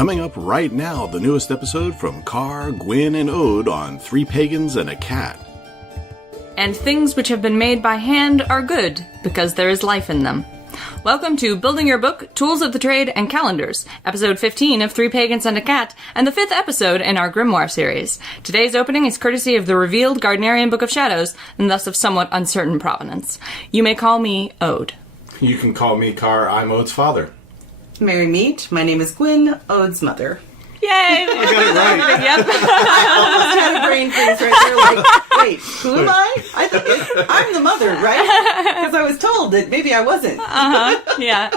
Coming up right now, the newest episode from Carr, Gwyn, and Ode on Three Pagans and a Cat. And things which have been made by hand are good, because there is life in them. Welcome to Building Your Book, Tools of the Trade, and Calendars, episode 15 of Three Pagans and a Cat, and the 5th episode in our Grimoire series. Today's opening is courtesy of the revealed Gardnerian Book of Shadows, and thus of somewhat uncertain provenance. You may call me Ode. You can call me Carr, I'm Ode's father. Merry meet, my name is Gwyn, Ode's mother. Yay! I got it right. Yep. I almost had a brain freeze right there, like, wait, who am I? I'm the mother, right? Because I was told that maybe I wasn't. Yeah.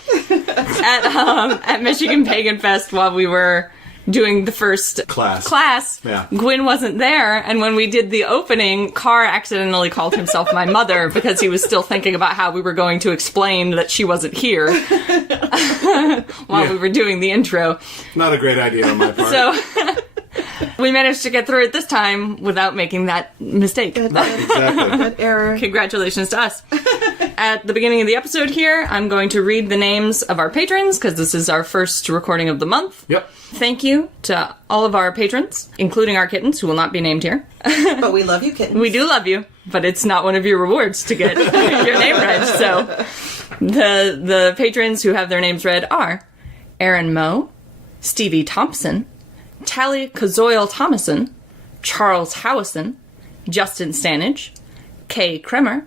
At Michigan Pagan Fest, while we were doing the first class, Yeah. Gwyn wasn't there, and when we did the opening, Carr accidentally called himself my mother because he was still thinking about how we were going to explain that she wasn't here while we were doing the intro. Not a great idea on my part. So we managed to get through it this time without making that mistake. Exactly. That error. Congratulations to us. At the beginning of the episode here, I'm going to read the names of our patrons, because this is our first recording of the month. Yep. Thank you to all of our patrons, including our kittens, who will not be named here. But we love you, kittens. We do love you, but it's not one of your rewards to get your name read. So the patrons who have their names read are Aaron Moe, Stevie Thompson, Tally Kazoil Thomason, Charles Howison, Justin Stanage, Kay Kremer,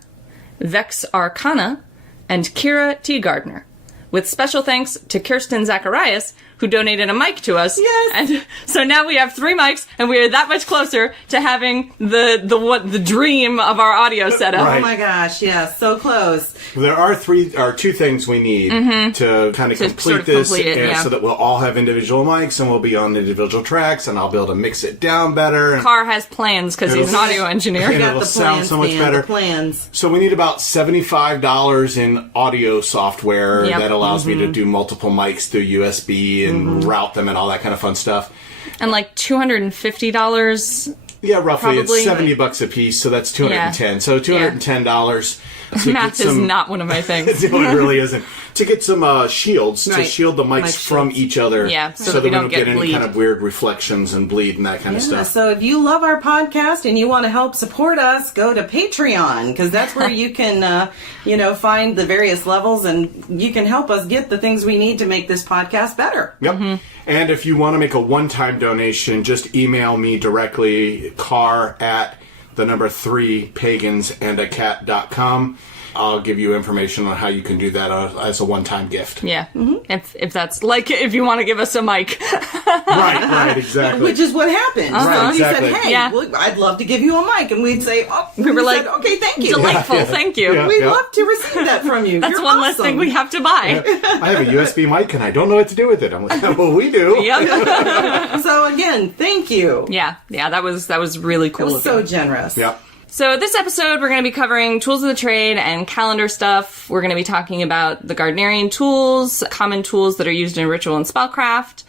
Vex Arcana, and Kira T. Gardner. With special thanks to Kirsten Zacharias, who donated a mic to us. Yes. And so now we have 3 mics, and we are that much closer to having the dream of our audio setup. Right. Oh my gosh, yeah, so close. There are 2 things we need to kind of complete sort of this, complete it, yeah. so that we'll all have individual mics and we'll be on individual tracks, and I'll be able to mix it down better. And Carr has plans because he's an audio engineer. And Got it'll the sound plans, so much man, better. The plans. So we need about $75 in audio software Yep. that allows me to do multiple mics through USB and route them and all that kind of fun stuff. And like $250. Yeah, roughly. Probably. It's $70 a piece, so that's $210. Yeah. So $210. to Math get is not one of my things. No, it really isn't. To get some shields to Right. shield the mics Mic from shields. each other, Yeah, so that we don't get any bleed. kind of weird reflections and bleed and that kind of Yeah, stuff. so if you love our podcast and you want to help support us, go to Patreon, because that's where you can, find the various levels, and you can help us get the things we need to make this podcast better. Yep. And if you want to make a one-time donation, just email me directly, car@3pagansandacat.com. I'll give you information on how you can do that as a one-time gift. Yeah. If that's like, if you want to give us a mic. Right, exactly. Which is what happened. Right, So exactly. he said, hey, Yeah. well, I'd love to give you a mic. And we'd say, We were like, okay, thank you. Delightful, thank you. Yeah. We'd love to receive that from you. That's You're one less awesome. thing we have to buy. I have a USB mic and I don't know what to do with it. I'm like, well, we do. Yep. So again, thank you. Yeah, that was really cool. It was of so you. generous. Yep. So this episode, we're going to be covering tools of the trade and calendar stuff. We're going to be talking about the Gardnerian tools, common tools that are used in ritual and spellcraft,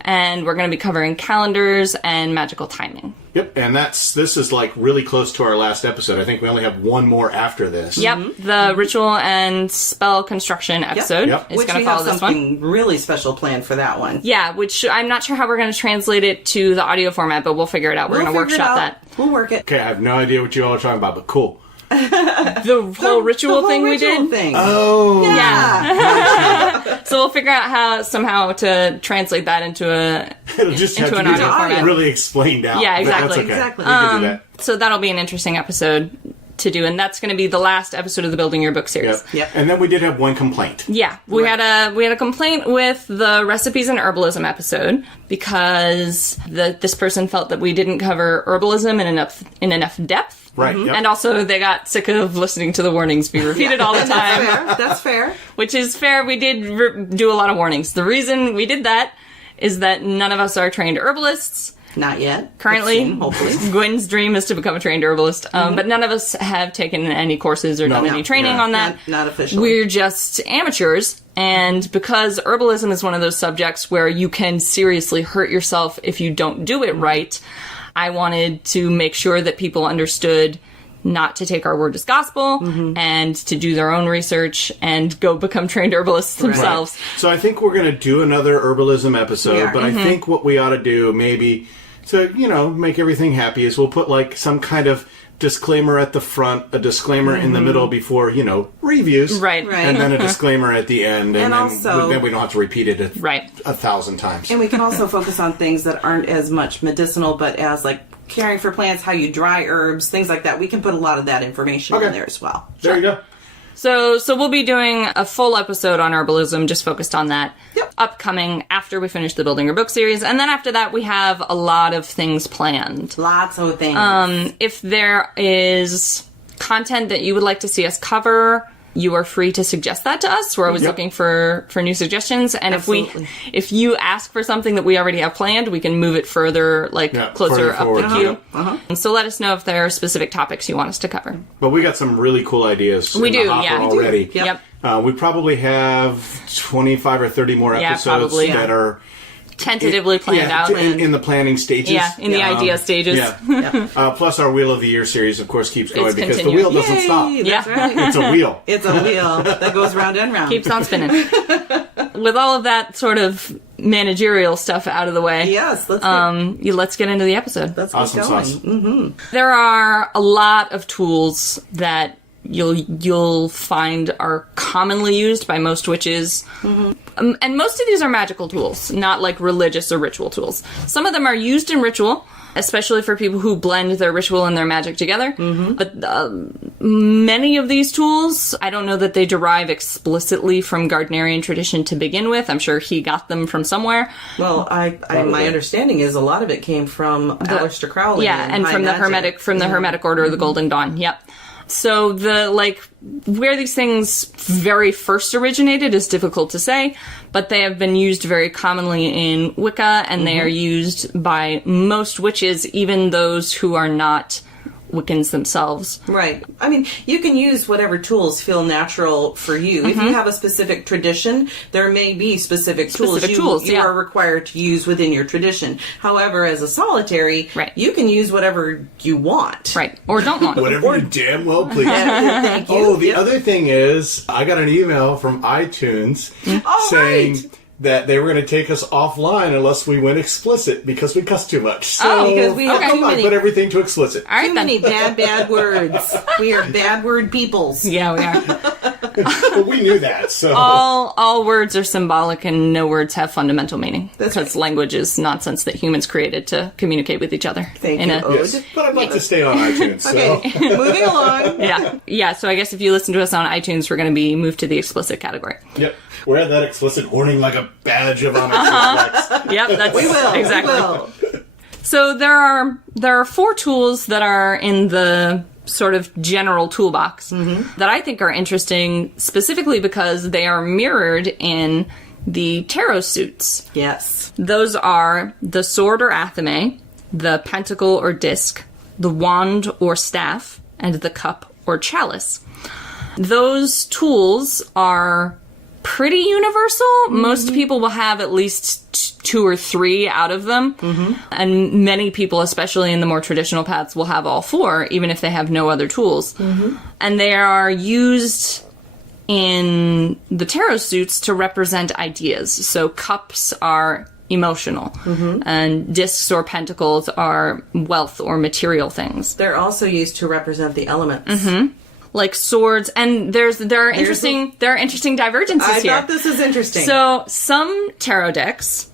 and we're going to be covering calendars and magical timing. Yep, and this is like really close to our last episode. I think we only have one more after this. Yep, the ritual and spell construction episode Yep. is Which going we to follow have this one. something really special planned for that one. Yeah, which I'm not sure how we're going to translate it to the audio format, but we'll figure it out. We're going to figure it workshop out. that. We'll work it. Okay, I have no idea what you all are talking about, but cool. The whole ritual the thing whole we did. ritual thing. Oh. Yeah. So we'll figure out how to translate that into It'll just have into to an be audio format. really explained out. Yeah, but exactly. That's okay. Exactly. We can do that. So that'll be an interesting episode to do, and that's going to be the last episode of the Building Your Book series. Yep. And then we did have one complaint. Yeah, we had a complaint with the recipes and herbalism episode because this person felt that we didn't cover herbalism in enough depth. Right. Yep. And also they got sick of listening to the warnings be repeated all the time. That's fair. Which is fair. We did do a lot of warnings. The reason we did that is that none of us are trained herbalists. Not yet. Currently, Soon, hopefully. Gwyn's dream is to become a trained herbalist, but none of us have taken any courses or done any training on that. Not officially. We're just amateurs, and because herbalism is one of those subjects where you can seriously hurt yourself if you don't do it right, I wanted to make sure that people understood not to take our word as gospel and to do their own research and go become trained herbalists themselves. So I think we're going to do another herbalism episode, Yeah. but I think what we ought to do maybe to, make everything happy is we'll put like some kind of disclaimer at the front, a disclaimer in the middle before, reviews. Right. And then a disclaimer at the end. And then, also- then we don't have to repeat it 1,000 times. And we can also focus on things that aren't as much medicinal, but as like caring for plants, how you dry herbs, things like that. We can put a lot of that information in there as well. There you go. So we'll be doing a full episode on herbalism, just focused on that, upcoming after we finish the Building Your Book series. And then after that, we have a lot of things planned. Lots of things. If there is content that you would like to see us cover, you are free to suggest that to us. We're always looking for new suggestions. And if you ask for something that we already have planned, we can move it further, closer further up forward. the queue. And so let us know if there are specific topics you want us to cover. But we got some really cool ideas in the hopper already. Yep. We probably have 25 or 30 more episodes probably. that are tentatively planned out. in the planning stages. Yeah, in the idea stages. Plus our Wheel of the Year series, of course, keeps going It's because continuing. the wheel doesn't stop. That's right. It's a wheel. It's a wheel that goes round and round. Keeps on spinning. With all of that sort of managerial stuff out of the way, Yes, let's get into the episode. let's Awesome get going. sauce. There are a lot of tools that you'll find are commonly used by most witches. And most of these are magical tools, not like religious or ritual tools. Some of them are used in ritual, especially for people who blend their ritual and their magic together. But many of these tools, I don't know that they derive explicitly from Gardnerian tradition to begin with. I'm sure he got them from somewhere. Well, my understanding is a lot of it came from Aleister Crowley. And from the Hermetic Order of the Golden Dawn. Yep. So where these things very first originated is difficult to say, but they have been used very commonly in Wicca, and they are used by most witches, even those who are not Wiccans themselves. Right. I mean, you can use whatever tools feel natural for you. If you have a specific tradition, there may be specific tools you are required to use within your tradition. However, as a solitary, you can use whatever you want. Right. Or don't want. Whatever you damn well please. Thank you. Oh, the other thing is, I got an email from iTunes saying that they were going to take us offline unless we went explicit because we cuss too much. So, because we have too many. Put everything to explicit. All right, Too many bad words. We are bad word peoples. Yeah, we are. Well, we knew that, so... All words are symbolic, and no words have fundamental meaning. That's because language is nonsense that humans created to communicate with each other. Thank you, Ode. Yes, but I'd like to stay on iTunes, so... Okay, moving along. Yeah, so I guess if you listen to us on iTunes, we're going to be moved to the explicit category. Yep. Wear that explicit warning like a badge of honor. Yep, that's We will. exactly. We will. So there are 4 tools that are in the sort of general toolbox that I think are interesting, specifically because they are mirrored in the tarot suits. Yes. Those are the sword or athame, the pentacle or disc, the wand or staff, and the cup or chalice. Those tools are pretty universal. Most people will have at least 2 or 3 out of them. And many people, especially in the more traditional paths, will have all 4, even if they have no other tools. And they are used in the tarot suits to represent ideas. So cups are emotional, and discs or pentacles are wealth or material things. They're also used to represent the elements. Like swords, and there are interesting divergences here. I thought this was interesting. So some tarot decks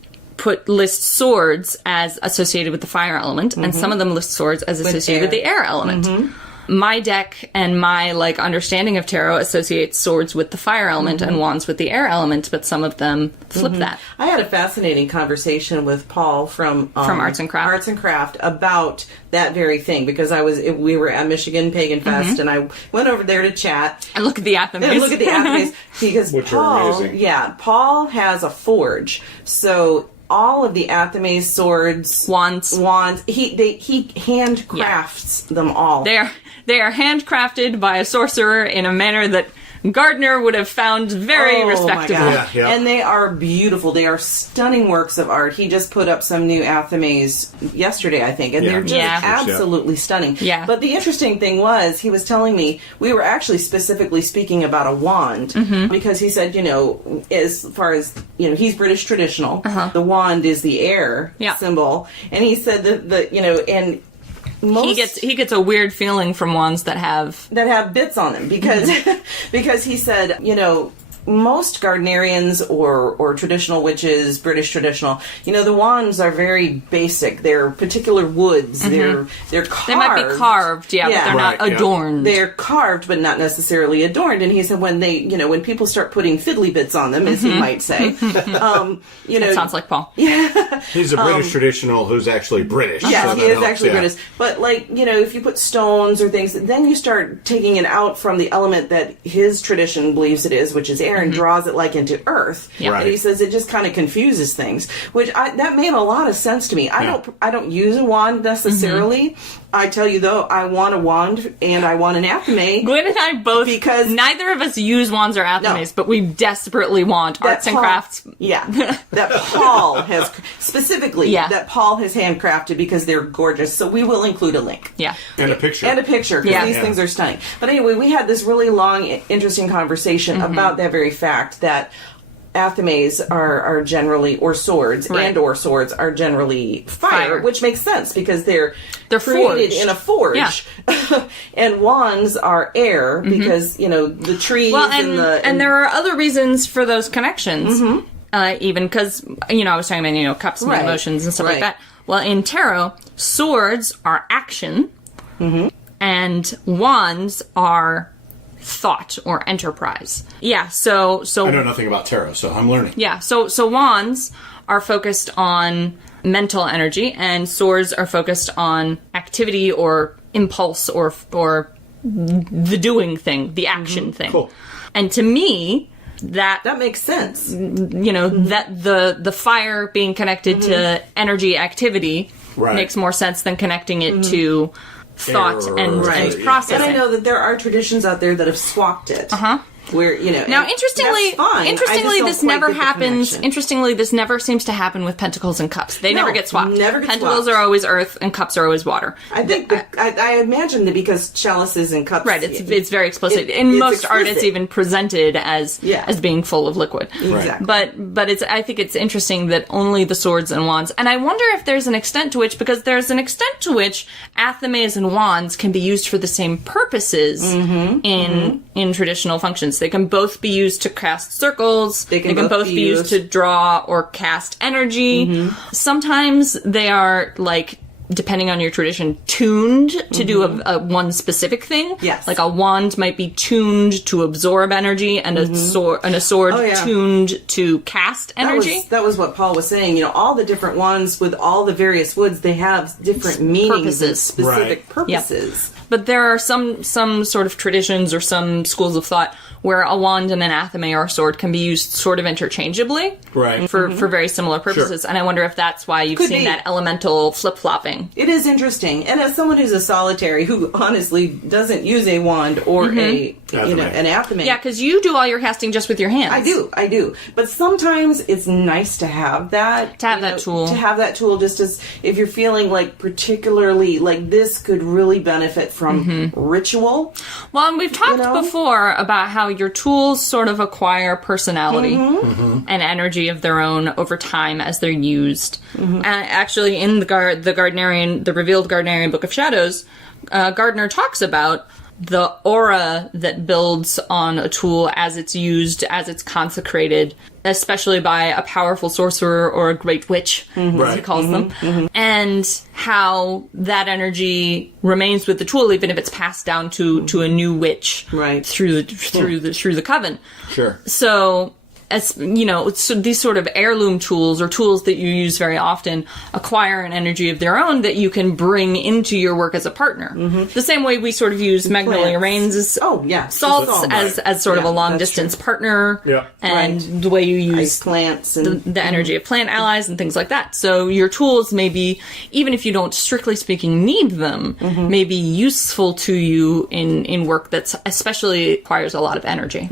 list swords as associated with the fire element, and some of them list swords as associated with the air element. My deck and my understanding of tarot associates swords with the fire element and wands with the air element, but some of them flip that. I had a fascinating conversation with Paul from Arts and Craft. Arts and Craft about that very thing, because we were at Michigan Pagan Fest, and I went over there to chat And look at the athames. and look at the athames, because Which are amazing. Paul has a forge, so all of the athames, swords, Wands. he handcrafts them all. They are handcrafted by a sorcerer in a manner that gardener would have found very respectable. My God. And they are beautiful. They are stunning works of art. He just put up some new athames yesterday, I think, and they're just absolutely stunning. Yeah. But the interesting thing was, he was telling me, we were actually specifically speaking about a wand, because he said, as far as, he's British traditional, the wand is the air symbol, and he said that, and he gets a weird feeling from wands that have bits on them, because because he said, most Gardnerians or traditional witches, British traditional, the wands are very basic. They're particular woods. They're carved. They might be carved, but they're not adorned. They're carved, but not necessarily adorned. And he said when when people start putting fiddly bits on them, as he might say, that sounds like Paul. Yeah, he's a British traditional who's actually British. Yes, he is actually British. But if you put stones or things, then you start taking it out from the element that his tradition believes it is, which is air. And draws it into earth, and he says it just kind of confuses things. Which that made a lot of sense to me. I don't use a wand necessarily. I tell you though, I want a wand and I want an athame. Gwyn and I both, because neither of us use wands or athames, but we desperately want arts and crafts. Yeah, that Paul has specifically. That Paul has handcrafted because they're gorgeous. So we will include a link. Yeah, and a picture. Because these things are stunning. But anyway, we had this really long, interesting conversation about that very fact that athames are generally, or swords or swords are generally fire, which makes sense because they're created forged in a forge. And wands are air because the trees and there are other reasons for those connections. Even because I was talking about cups and emotions and stuff like that. Well, in tarot, swords are action, and wands are thought or enterprise. So I know nothing about tarot, so I'm learning. So wands are focused on mental energy, and swords are focused on activity or impulse or the doing thing, the action thing. Cool. And to me, that makes sense. That the fire being connected to energy activity makes more sense than connecting it to thought and processing. And I know that there are traditions out there that have swapped it. Where now, interestingly, this never happens. Interestingly, this never seems to happen with pentacles and cups. They never get swapped. Pentacles are always earth, and cups are always water. I think I imagine that because chalices and cups, it's very explicit. In most art, it's even presented as being full of liquid. Exactly. But I think it's interesting that only the swords and wands. And I wonder if there's an extent to which, because there's an extent to which athames and wands can be used for the same purposes in traditional functions. They can both be used to cast circles. They can both be used to draw or cast energy. Sometimes they are, depending on your tradition, tuned to do a one specific thing. Yes. Like a wand might be tuned to absorb energy, and a sword tuned to cast energy. That was what Paul was saying. All the different wands with all the various woods, they have different meanings and specific purposes. Yep. But there are some sort of traditions or some schools of thought where a wand and an athame or a sword can be used sort of interchangeably for very similar purposes. Sure. And I wonder if that's why you've seen that elemental flip-flopping. It is interesting. And as someone who's a solitary who honestly doesn't use a wand or an athame. Yeah, because you do all your casting just with your hands. I do. But sometimes it's nice to have that. To have that tool. To have that tool just as if you're feeling particularly this could really benefit from ritual. Well, and we've talked before about how your tools sort of acquire personality and energy of their own over time as they're used. And actually, in the revealed Gardnerian Book of Shadows, Gardner talks about the aura that builds on a tool as it's used, as it's consecrated, especially by a powerful sorcerer or a great witch, as he calls them, and how that energy remains with the tool even if it's passed down to a new witch through the coven. Sure. So as you know, so these sort of heirloom tools or tools that you use very often acquire an energy of their own that you can bring into your work as a partner. The same way we sort of use Magnolia Rains as salts as sort of a long distance partner, and the way you use plants and the energy of plant allies and things like that. So your tools may be, even if you don't strictly speaking need them, may be useful to you in work that's especially requires a lot of energy.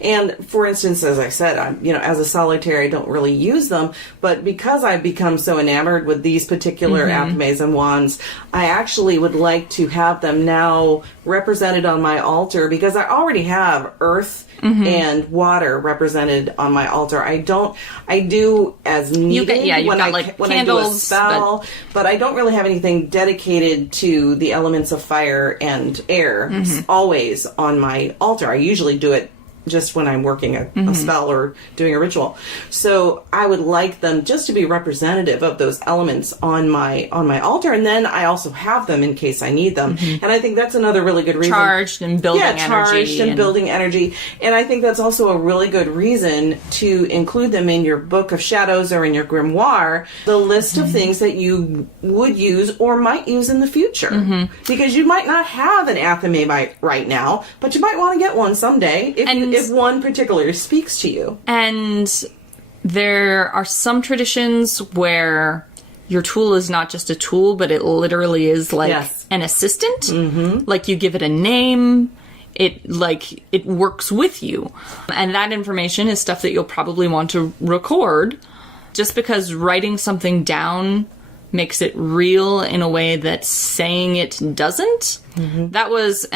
And for instance, as I said, as a solitaire, I don't really use them, but because I've become so enamored with these particular Herbalism wands, I actually would like to have them now represented on my altar, because I already have earth and water represented on my altar. I do as needed when I do a spell, but I don't really have anything dedicated to the elements of fire and air always on my altar. I usually do it just when I'm working a spell or doing a ritual. So I would like them just to be representative of those elements on my altar, and then I also have them in case I need them. And I think that's another really good reason. Charged and building energy. Charged and building energy. And I think that's also a really good reason to include them in your book of shadows or in your grimoire, the list of things that you would use or might use in the future. Because you might not have an athame right now, but you might want to get one someday if one particular speaks to you. And there are some traditions where your tool is not just a tool, but it literally is like an assistant. Like you give it a name, it works with you. And that information is stuff that you'll probably want to record. Just because writing something down makes it real in a way that saying it doesn't. That's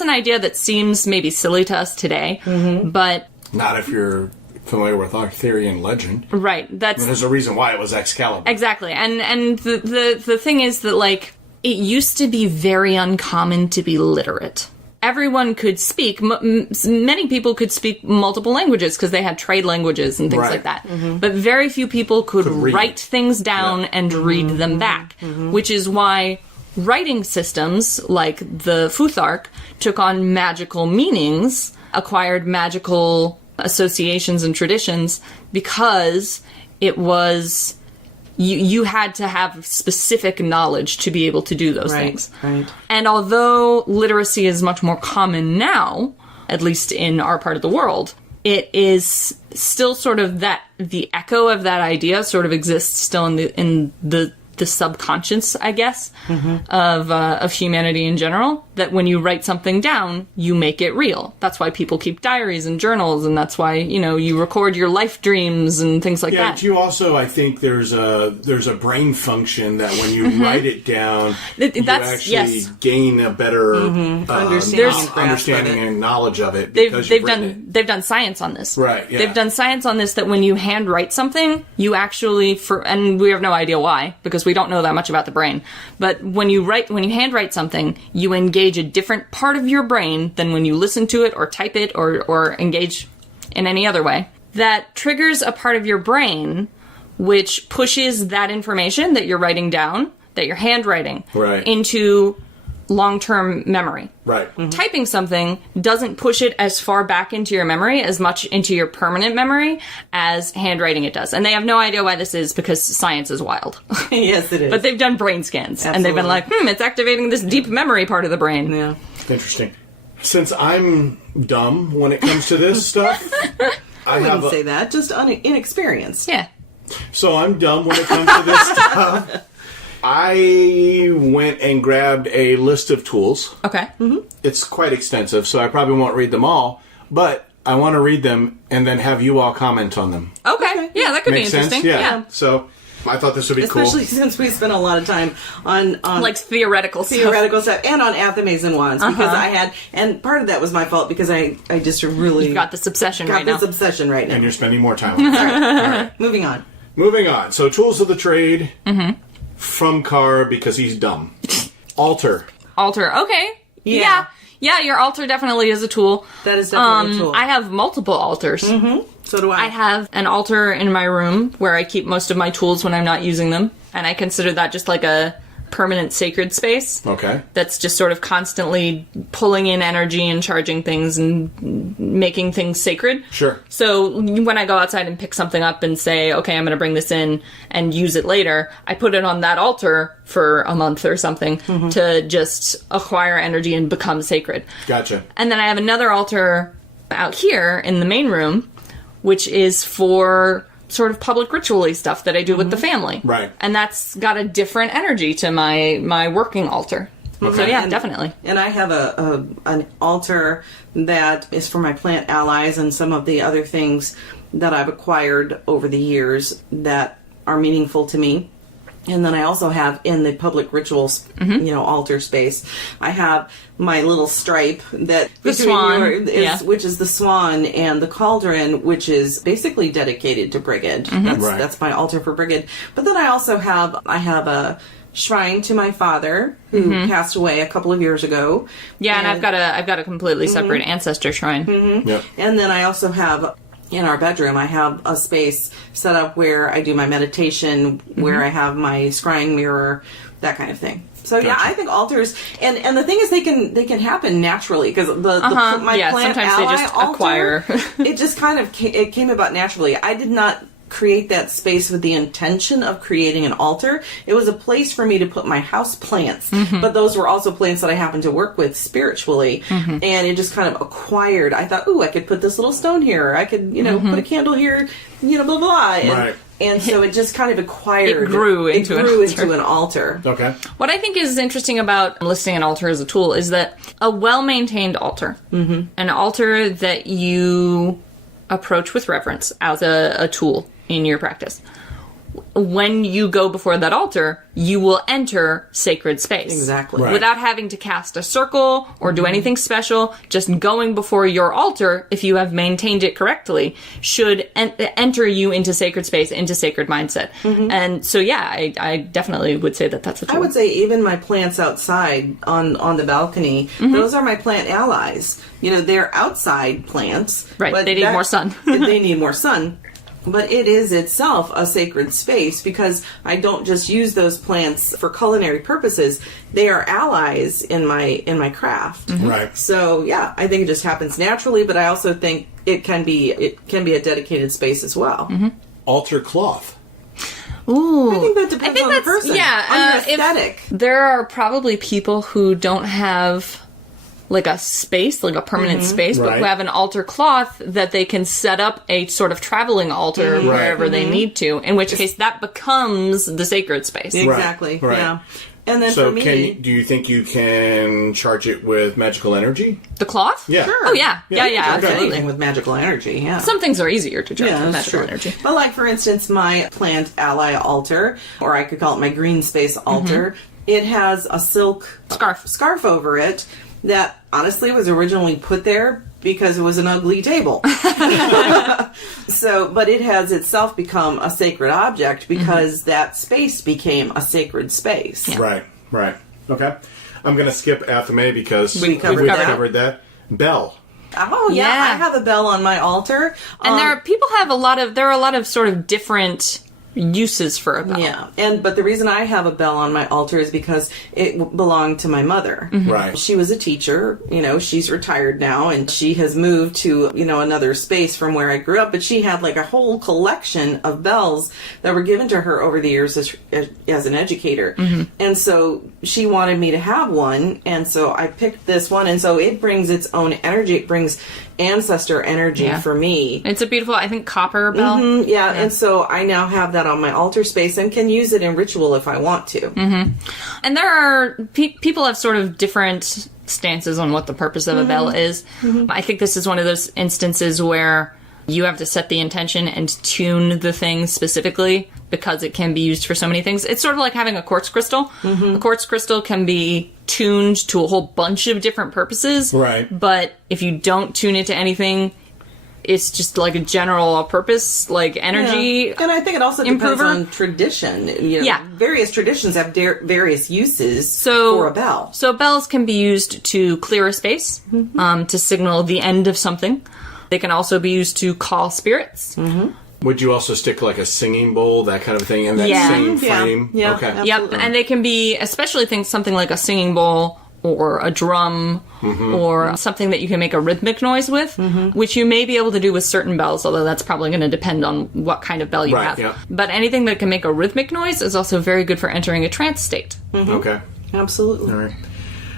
an idea that seems maybe silly to us today, but not if you're familiar with Arthurian legend, right? There's a reason why it was Excalibur, exactly. And the thing is that like it used to be very uncommon to be literate. Everyone could speak. Many people could speak multiple languages because they had trade languages and things like that. But very few people could write things down and read them back, which is why writing systems like the Futhark took on magical meanings, acquired magical associations and traditions, because it was you had to have specific knowledge to be able to do those things. Right. And although literacy is much more common now, at least in our part of the world, it is still sort of that the echo of that idea sort of exists still in the subconscious, I guess, of humanity in general, that when you write something down, you make it real. That's why people keep diaries and journals, and that's why, you record your life dreams and things like that. Yeah, you also, I think there's a brain function that when you write it down, you actually gain a better understanding and knowledge of it. They've done science on this. Right, yeah. They've done science on this that when you handwrite something, you actually, and we have no idea why, because we don't know that much about the brain. But when you handwrite something, you engage a different part of your brain than when you listen to it or type it or engage in any other way. That triggers a part of your brain which pushes that information that you're writing down, that you're handwriting, into long-term memory. Right. Typing something doesn't push it as far back into your memory, as much into your permanent memory, as handwriting it does. And they have no idea why this is, because science is wild. Yes, it is. But they've done brain scans, and they've been like, it's activating this deep memory part of the brain. Yeah. Interesting. Since I'm dumb when it comes to this stuff, I wouldn't say that, just inexperienced. Yeah. So I'm dumb when it comes to this stuff. I went and grabbed a list of tools. Okay. It's quite extensive, so I probably won't read them all, but I want to read them and then have you all comment on them. Okay. Yeah, that could be interesting. Sense? Yeah. So I thought this would be cool. Especially since we spent a lot of time on like theoretical stuff and on Athames wands, because I had, and part of that was my fault because I just really You've got this obsession right now. And you're spending more time on it. All right. Moving on. So tools of the trade. From Carr, because he's dumb. Altar. Okay. Yeah, your altar definitely is a tool. That is definitely a tool. I have multiple altars. So do I. I have an altar in my room where I keep most of my tools when I'm not using them, and I consider that just like a permanent sacred space. Okay. That's just sort of constantly pulling in energy and charging things and making things sacred. Sure. So when I go outside and pick something up and say, okay, I'm going to bring this in and use it later, I put it on that altar for a month or something to just acquire energy and become sacred. Gotcha. And then I have another altar out here in the main room, which is for sort of public ritual-y stuff that I do with the family. Right. And that's got a different energy to my working altar. Okay. So yeah, definitely. And I have an altar that is for my plant allies and some of the other things that I've acquired over the years that are meaningful to me. And then I also have in the public rituals, altar space, I have my little stripe that the swan, which is the swan, and the cauldron, which is basically dedicated to Brigid. That's my altar for Brigid. But then I also have a shrine to my father who passed away a couple of years ago. Yeah, and I've got a completely separate ancestor shrine. Yep. And then I also have, in our bedroom, I have a space set up where I do my meditation, where I have my scrying mirror, that kind of thing. So yeah, I think altars, and the thing is, they can happen naturally because my plant sometimes ally they just altar, acquire. It just kind of it came about naturally. I did not create that space with the intention of creating an altar. It was a place for me to put my house plants, but those were also plants that I happened to work with spiritually, and it just kind of acquired. I thought, ooh, I could put this little stone here. I could, put a candle here, blah, blah, blah. And so it just kind of acquired. It grew into an altar. Okay. What I think is interesting about listing an altar as a tool is that a well-maintained altar, an altar that you approach with reverence as a tool in your practice. When you go before that altar, you will enter sacred space. Exactly. Right. Without having to cast a circle or do anything special, just going before your altar, if you have maintained it correctly, should enter you into sacred space, into sacred mindset. And so, yeah, I definitely would say that that's a tool. I would say even my plants outside on the balcony, those are my plant allies. They're outside plants. Right, but they need more sun. They need more sun. But it is itself a sacred space because I don't just use those plants for culinary purposes. They are allies in my craft. Right. So yeah, I think it just happens naturally, but I also think it can be a dedicated space as well. Altar cloth. Ooh. I think that depends on the person. Yeah, on your aesthetic. There are probably people who don't have like a space, like a permanent space, but who have an altar cloth that they can set up a sort of traveling altar wherever they need to, in which case that becomes the sacred space. Exactly. Right. Yeah. And then so for me, do you think you can charge it with magical energy? The cloth? Yeah. Sure. Oh, yeah. Yeah, absolutely. Anything with magical energy, yeah. Some things are easier to charge with that's magical true. energy. But like, for instance, my plant ally altar, or I could call it my green space altar, it has a silk scarf over it that honestly was originally put there because it was an ugly table. But it has itself become a sacred object because that space became a sacred space. Yeah. Right. Okay. I'm going to skip Athame because we covered that. Bell. Oh, yeah. I have a bell on my altar. And there are a lot of sort of different uses for a bell. Yeah. But the reason I have a bell on my altar is because it belonged to my mother. Right. She was a teacher, she's retired now and she has moved to, another space from where I grew up, but she had like a whole collection of bells that were given to her over the years as an educator. And so she wanted me to have one, and so I picked this one, and so it brings its own energy. It brings ancestor energy for me. It's a beautiful, I think, copper bell. And so I now have that on my altar space and can use it in ritual if I want to. And there are people have sort of different stances on what the purpose of a bell is. I think this is one of those instances where you have to set the intention and tune the thing specifically because it can be used for so many things. It's sort of like having a quartz crystal. A quartz crystal can be tuned to a whole bunch of different purposes. Right. But if you don't tune it to anything, it's just like a general purpose, like energy. Yeah. And I think it also depends on tradition. Various traditions have various uses for a bell. So bells can be used to clear a space, to signal the end of something. They can also be used to call spirits. Would you also stick like a singing bowl, that kind of thing, in that same frame? Yeah. Okay. Absolutely. Yep, and they can be, especially something like a singing bowl or a drum or something that you can make a rhythmic noise with, which you may be able to do with certain bells, although that's probably going to depend on what kind of bell you have. Yeah. But anything that can make a rhythmic noise is also very good for entering a trance state. Okay. Absolutely. All right.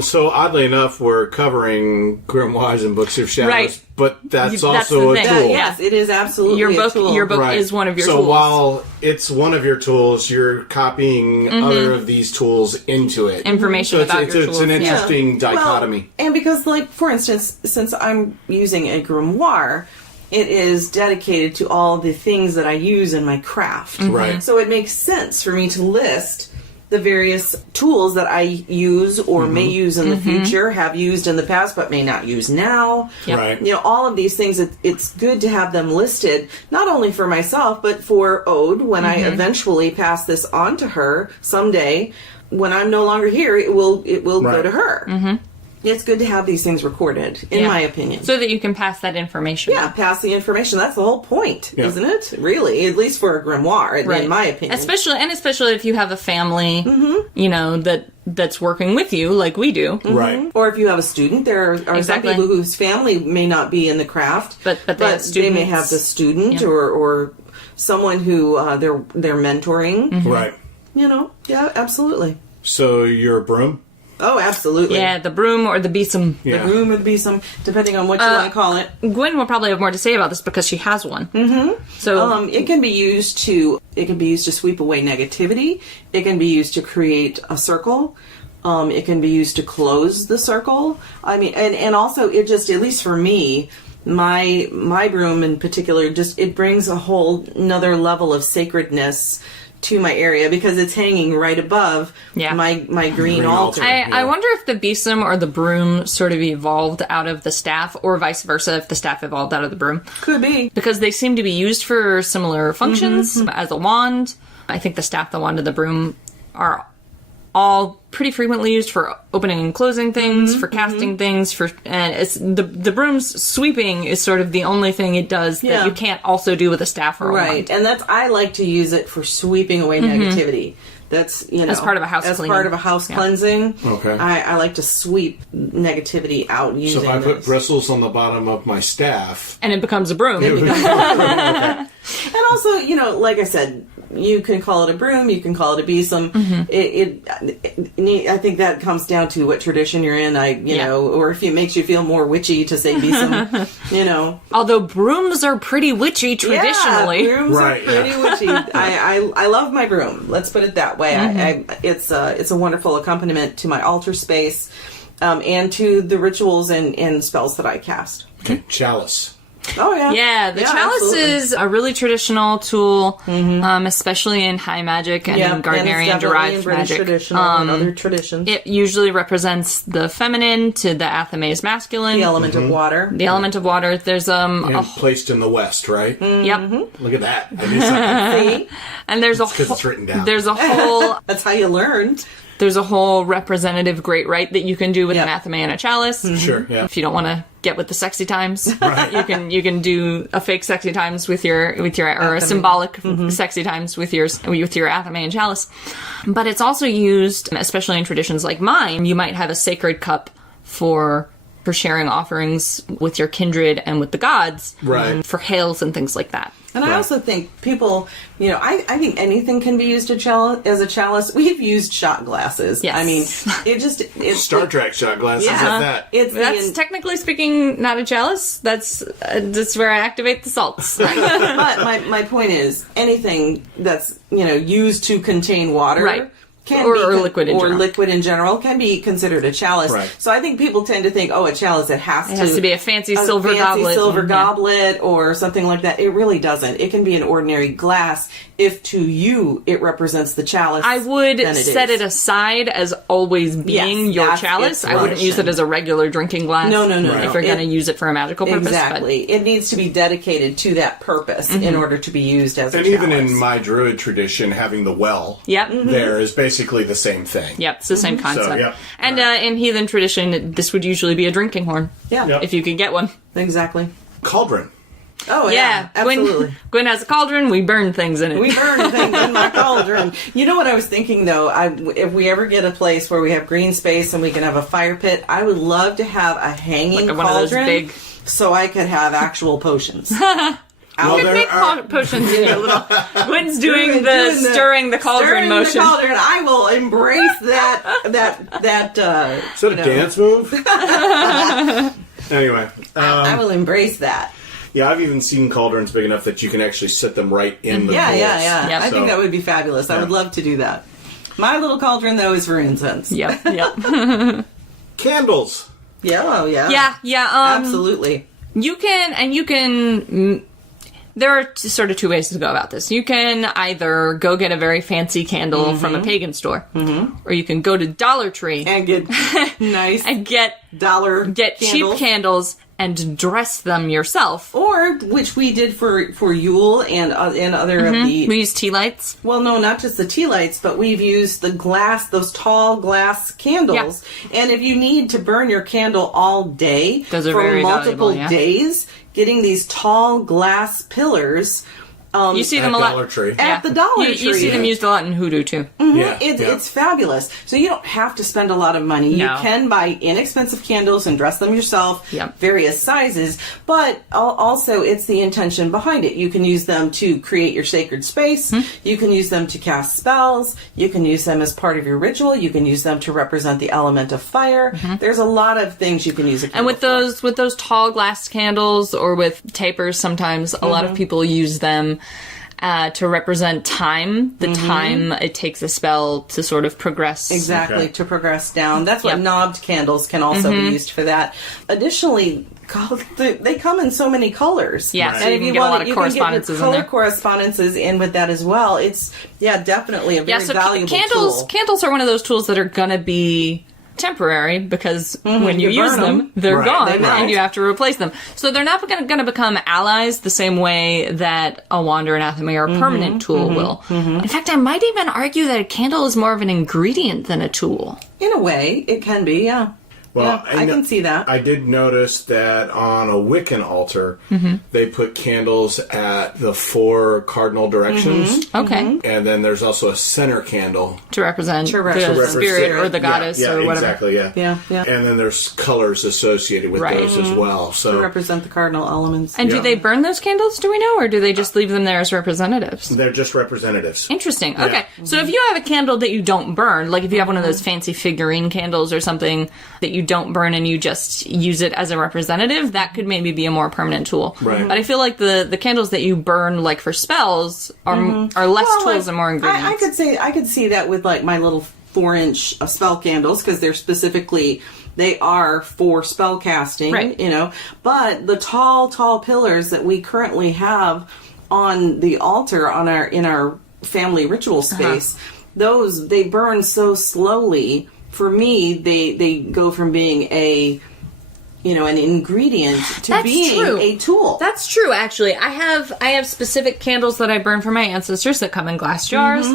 So oddly enough, we're covering grimoires and books of shadows, Right. but that's That's also the a thing. tool. Yes, it is absolutely Your a tool. book Right. is one of your so tools. while it's one of your tools, you're copying other of these tools into it. Information So about it's your tools. an interesting dichotomy. Well, and because, like, for instance, since I'm using a grimoire, it is dedicated to all the things that I use in my craft. Right. So it makes sense for me to list the various tools that I use or may use in the future, have used in the past, but may not use now. Yep. Right. You know, all of these things, it's good to have them listed, not only for myself, but for Ode, when I eventually pass this on to her someday. When I'm no longer here, it will go Right. to her. It's good to have these things recorded, in Yeah. my opinion. So that you can pass that information. Yeah, pass the information. That's the whole point, Yeah. isn't it? Really, at least for a grimoire, in my opinion. Especially if you have a family, you know, that's working with you, like we do. Right. Or if you have a student, there are Exactly. some people whose family may not be in the craft, But they have they may students. have the student Yeah. or someone who they're mentoring. Right. You know, yeah, absolutely. So you're a broom? Oh, absolutely. Yeah, the broom or the besom. Yeah. The room would be some, depending on what you want to call it. Gwyn will probably have more to say about this because she has one. Mm-hmm. So It can be used to sweep away negativity. It can be used to create a circle. It can be used to close the circle. I mean, and also it just, at least for me, my broom in particular, just it brings a whole another level of sacredness to my area because it's hanging right above my green altar. I wonder if the besom or the broom sort of evolved out of the staff, or vice versa, if the staff evolved out of the broom. Could be. Because they seem to be used for similar functions as a wand. I think the staff, the wand, and the broom are all pretty frequently used for opening and closing things, for casting things, and it's the broom's sweeping is sort of the only thing it does that you can't also do with a staff or a wand. And I like to use it for sweeping away negativity. That's, you know, as part of a house cleaning. part of a house cleansing. Okay. I like to sweep negativity out using So if I put this. bristles on the bottom of my staff... And it becomes a broom. And also, you know, like I said, you can call it a broom, you can call it a besom. I think that comes down to what tradition you're in. You know, or if it makes you feel more witchy to say besom, you know. Although brooms are pretty witchy traditionally. Yeah, brooms are pretty witchy. I love my broom. Let's put it that way. It's a wonderful accompaniment to my altar space, and to the rituals and spells that I cast. Okay. Chalice. Oh yeah, Yeah, the chalice absolutely. is a really traditional tool, especially in high magic and in Gardnerian derived magic. Traditional and other traditions. It usually represents the feminine to the Athame's masculine. The element of water. The element of water. There's And placed in the west, right? Yep. Look at that. I knew something. See? And there's a Because it's written down. There's a whole That's how you learned. there's a whole representative great rite that you can do with an Yep. Athame and a chalice. Sure, yeah. If you don't want to get with the sexy times, you can do a fake sexy times with your or a symbolic sexy times with your Athame and chalice. But it's also used, especially in traditions like mine, you might have a sacred cup for sharing offerings with your kindred and with the gods, Right. for hails and things like that. And I also think people, you know, I think anything can be used as a chalice. We've used shot glasses. Yes. I mean, it's Star Trek shot glasses at that. It's That's technically speaking not a chalice. That's where I activate the salts. but my point is anything that's, you know, used to contain water. Right. Or liquid in general. liquid in general can be considered a chalice. Right. So I think people tend to think, oh, a chalice, it has to be a fancy silver goblet. silver Yeah. goblet or something like that. It really doesn't. It can be an ordinary glass if to you it represents the chalice. I would then set it aside as always being Yes, your that's chalice. its I wouldn't use it function. as a regular drinking glass. No. If you're going to use it for a magical purpose. Exactly. It needs to be dedicated to that purpose in order to be used as a And chalice. even in my druid tradition, having the well Yep. there is basically the same thing. Yep, it's the same concept. yep. And in heathen tradition, this would usually be a drinking horn. Yeah, Yep. If you could get one. exactly. Cauldron. Oh, yeah, absolutely. Gwyn has a cauldron. We burn things in it. We burn things in my cauldron. You know what I was thinking, though? If we ever get a place where we have green space and we can have a fire pit, I would love to have a hanging cauldron, one of those big, so I could have actual potions. Well, you could make potions in your little... Gwyn's doing the stirring the cauldron motion. The cauldron. I will embrace that. Is that a dance move? Anyway. I will embrace that. Yeah, I've even seen cauldrons big enough that you can actually set them right in the bowls. Yeah. Yep. I think that would be fabulous. I would love to do that. My little cauldron, though, is for incense. Yep. Candles. Yeah, Yeah. Absolutely. You can... There are sort of two ways to go about this. You can either go get a very fancy candle from a pagan store, or you can go to Dollar Tree and get nice and get cheap candles and dress them yourself. Or, which we did for Yule and other of the... We use tea lights. Well, no, not just the tea lights, but we've used those tall glass candles. Yeah. And if you need to burn your candle all day those are for very multiple valuable, days, getting these tall glass pillars... you see them a lot Dollar Tree. At the Dollar Tree. You see them used a lot in Hoodoo, too. Mm-hmm. Yeah, it's fabulous. So you don't have to spend a lot of money. No. You can buy inexpensive candles and dress them yourself, various sizes, but also it's the intention behind it. You can use them to create your sacred space. You can use them to cast spells. You can use them as part of your ritual. You can use them to represent the element of fire. There's a lot of things you can use a candle with those tall glass candles or with tapers, sometimes a lot of people use them to represent time, the time it takes a spell to sort of progress. Exactly, to progress down. That's what knobbed candles can also be used for that. Additionally, they come in so many colors. Yeah, so you can get a lot of correspondences in there. Color correspondences in with that as well. It's, definitely a very valuable tool. Candles are one of those tools that are going to be temporary because when you use them, they're gone and you have to replace them. So they're not going to become allies the same way that a wand or anathema or a permanent tool will. In fact, I might even argue that a candle is more of an ingredient than a tool. In a way, it can be, yeah. Well, I can see that. I did notice that on a Wiccan altar, they put candles at the 4 cardinal directions. Okay. And then there's also a center candle. To represent the spirit or the goddess or whatever. Exactly, Yeah. And then there's colors associated with those as well. So to represent the cardinal elements. And do they burn those candles, do we know? Or do they just leave them there as representatives? They're just representatives. Interesting. Okay. So if you have a candle that you don't burn, like if you have one of those fancy figurine candles or something that you don't burn and you just use it as a representative, that could maybe be a more permanent tool. Right. But I feel like the candles that you burn like for spells are less tools and more ingredients. I could see that with like my little 4-inch spell candles because they are for spell casting, but the tall pillars that we currently have on the altar in our family ritual space, they burn so slowly. For me, they go from being an ingredient to being a tool. That's true, actually. I have specific candles that I burn for my ancestors that come in glass jars.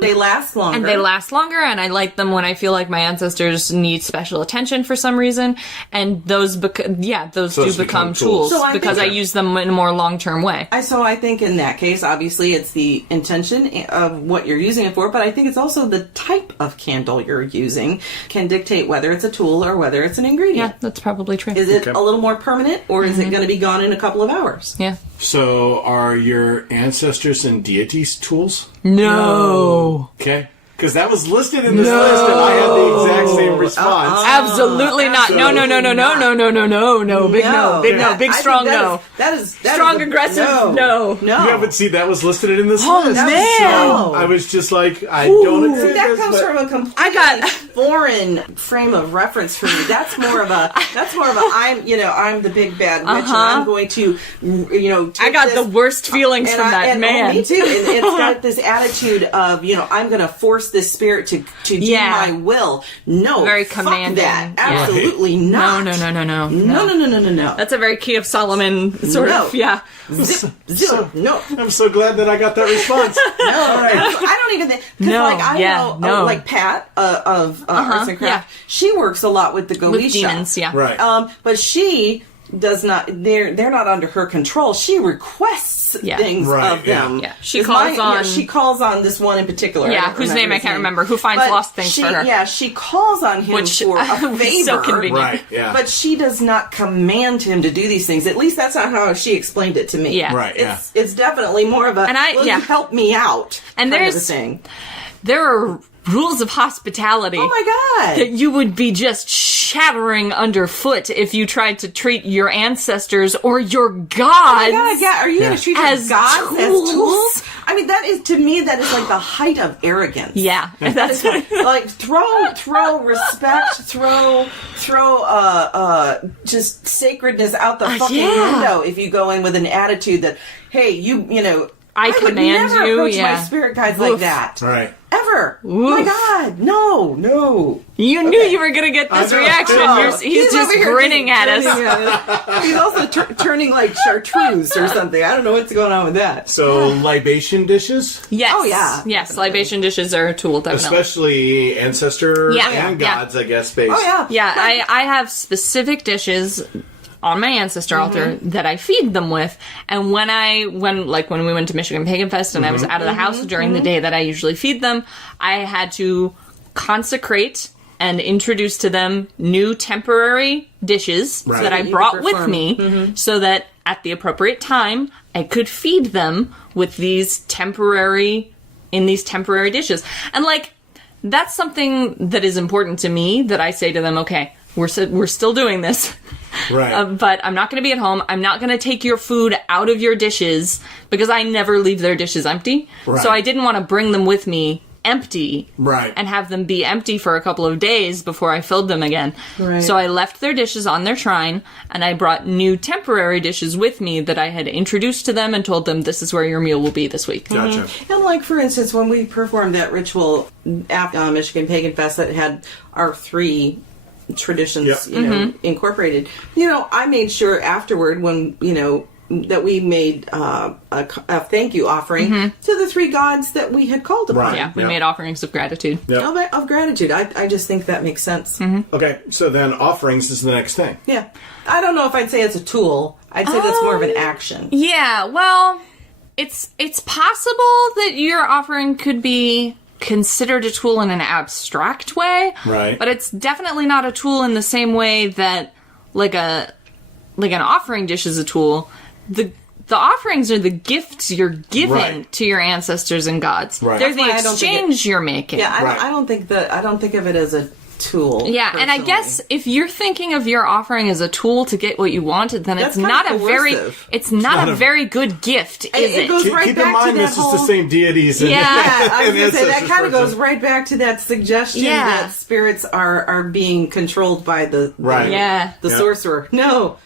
They last longer. And I light them when I feel like my ancestors need special attention for some reason. And those do become tools because I use them in a more long-term way. So I think in that case, obviously, it's the intention of what you're using it for, but I think it's also the type of candle you're using can dictate whether it's a tool or whether it's an ingredient. Yeah, that's probably true. Is it a little more permanent, or is it going to be gone in a couple of hours? Yeah. So, are your ancestors and deities tools? No. Okay. Because that was listed in this list, and I had the exact same response. Absolutely not. No. Big strong no. That is strong aggressive. No. You haven't seen that was listed in this list. Man. So I was just like, I don't agree. That comes from a completely foreign frame of reference for me. That's more of a I'm the big bad witch, and I'm going to I got the worst feelings from that man. Me too. And it's got this attitude of I'm going to force this spirit to do my will. No, very fuck commanding. that. Absolutely not. No. That's a very Key of Solomon sort of. Yeah. No. I'm so glad that I got that response. I don't even think. I know, like Pat of Arts and Craft. She works a lot with the Goetia. With demons, Right. But she they're not under her control. She requests things of them. Yeah. She calls on this one in particular. Yeah, whose name I can't remember, who finds lost things for her. Yeah, she calls on him for a favor. So convenient. Right, yeah. But she does not command him to do these things. At least that's not how she explained it to me. Yeah. Right, yeah. It's definitely more of a, you help me out and kind of a thing. There are rules of hospitality. Oh my God. That you would be just shattering underfoot if you tried to treat your ancestors or your gods. Oh my God, yeah. Are you going to treat your gods tools? as tools? I mean, to me, that is like the height of arrogance. Yeah. That's like, throw respect, throw just sacredness out the fucking window if you go in with an attitude that, hey, you know, I command would never you. approach my spirit guides like that. Right. Ever. Oh my God. No. You knew you were going to get this reaction. He's just grinning at us. He's also turning like chartreuse or something. I don't know what's going on with that. So, libation dishes? Yes. Oh, yeah. Yes, libation dishes are a tool, definitely. Especially ancestor and gods, I guess, based. Oh, yeah. Yeah, I have specific dishes on my ancestor altar that I feed them with. And when we went to Michigan Pagan Fest and I was out of the house during the day that I usually feed them, I had to consecrate and introduce to them new temporary dishes that I brought with me so that at the appropriate time I could feed them with these temporary dishes. And that's something that is important to me, that I say to them, okay, we're still doing this. Right. But I'm not going to be at home. I'm not going to take your food out of your dishes because I never leave their dishes empty. Right. So I didn't want to bring them with me empty and have them be empty for a couple of days before I filled them again. Right. So I left their dishes on their shrine and I brought new temporary dishes with me that I had introduced to them and told them this is where your meal will be this week. Gotcha. And for instance, when we performed that ritual at Michigan Pagan Fest that had our 3 traditions, incorporated. I made sure afterward when, that we made a thank you offering to the 3 gods that we had called upon. Right. Yeah, we made offerings of gratitude. Yep. Of gratitude. I just think that makes sense. Okay, so then offerings is the next thing. Yeah. I don't know if I'd say it's a tool. I'd say that's more of an action. Yeah, well, it's possible that your offering could be considered a tool in an abstract way, right? But it's definitely not a tool in the same way that an offering dish is a tool. The offerings are the gifts you're giving to your ancestors and gods. Right. They're the exchange you're making. Yeah, I don't think of it as a tool. Yeah, personally. And I guess if you're thinking of your offering as a tool to get what you want, then it's not a very good gift, is it? It goes right keep back in mind to that this is the same deities. I was going to say that kind of goes right back to that suggestion that spirits are being controlled by the sorcerer. No.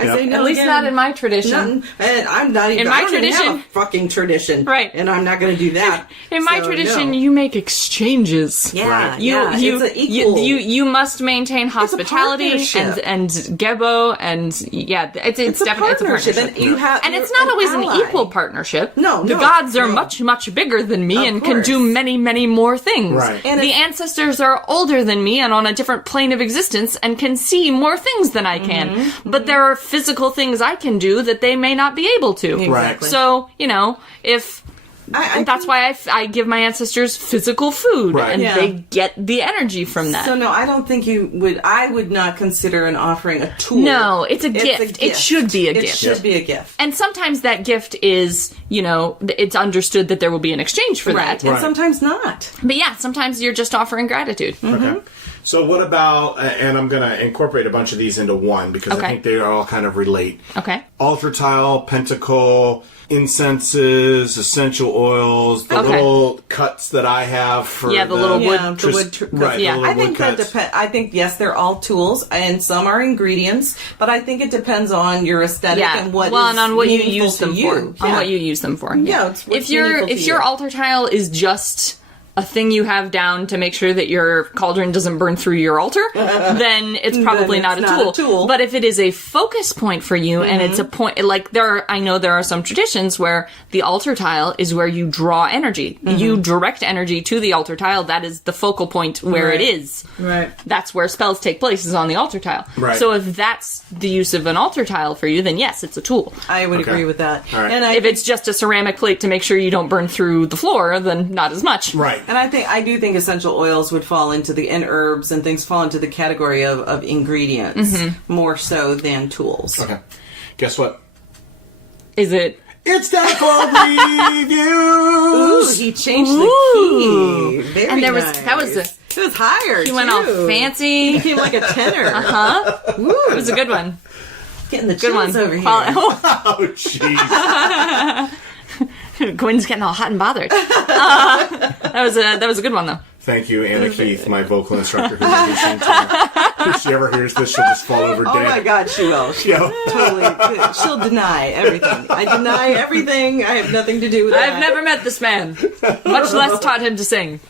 I say no. At least not in my tradition. And I'm not even. In my tradition, have a fucking tradition, right? And I'm not going to do that. In my tradition, you make exchanges. Yeah, it's an equal. You must maintain hospitality and gebo and it's definitely a partnership. And it's not always an equal partnership. No, the gods are much bigger than me and can do many more things. Right. And the ancestors are older than me and on a different plane of existence and can see more things than I can. But there are physical things I can do that they may not be able to. Exactly. So, if that's why I give my ancestors physical food, and they get the energy from that. So no, I don't think you would. I would not consider an offering a tool. No, it's a gift. It should be a gift. It should be a gift. And sometimes that gift is, it's understood that there will be an exchange for that. And sometimes not. But sometimes you're just offering gratitude. Okay. So what about, and I'm going to incorporate a bunch of these into one because I think they all kind of relate. Okay. Altar tile, pentacle, incenses, essential oils, the little cuts that I have for the little wood. I think that depends. I think they're all tools, and some are ingredients, but I think it depends on your aesthetic and what and on what you use them for. On what you use them for. Yeah. If your altar tile is just a thing you have down to make sure that your cauldron doesn't burn through your altar, then it's probably not a tool. But if it is a focus point for you, and it's a point, like I know there are some traditions where the altar tile is where you draw energy. You direct energy to the altar tile. That is the focal point where it is. Right. That's where spells take place, is on the altar tile. Right. So if that's the use of an altar tile for you, then yes, it's a tool. I would agree with that. All right. And if it's just a ceramic plate to make sure you don't burn through the floor, then not as much. Right. And I do think essential oils would fall into and herbs and things fall into the category of ingredients more so than tools. Okay. Guess what? Is it? It's time for reviews. Ooh, he changed the key. Very and there nice. It was higher. He went all fancy. He became like a tenor. It was a good one. Getting the chills over here. Oh, jeez. Gwyn's getting all hot and bothered. That was a good one, though. Thank you, Anna Keith, my vocal instructor, who will be singing tonight. If she ever hears this, she'll just fall over dead. Oh my God, she will. Totally. She'll deny everything. I deny everything. I have nothing to do with that. I've never met this man, much less taught him to sing.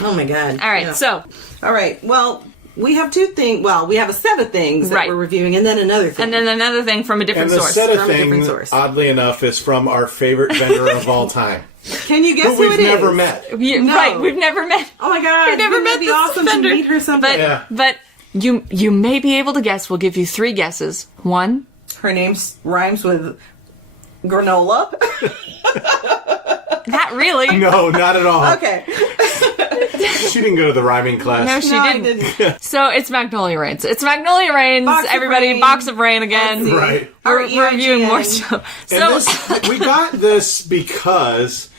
Oh my God. All right, so. All right, well, we have two things. Well, we have a set of things that we're reviewing, and then another thing. And then another thing from a different source. And the set of things, oddly enough, is from our favorite vendor of all time. Can you guess who it is? We've never met. No. Right, we've never met. Oh my God. We've never met this awesome vendor. To meet her someday. But you may be able to guess. We'll give you 3 guesses. 1. Her name rhymes with granola. Not really. No, not at all. Okay. She didn't go to the rhyming class. No, she didn't. So it's Magnolia Rains. It's Magnolia Rains. Box of Rain again. Right. We're reviewing more stuff. We got this because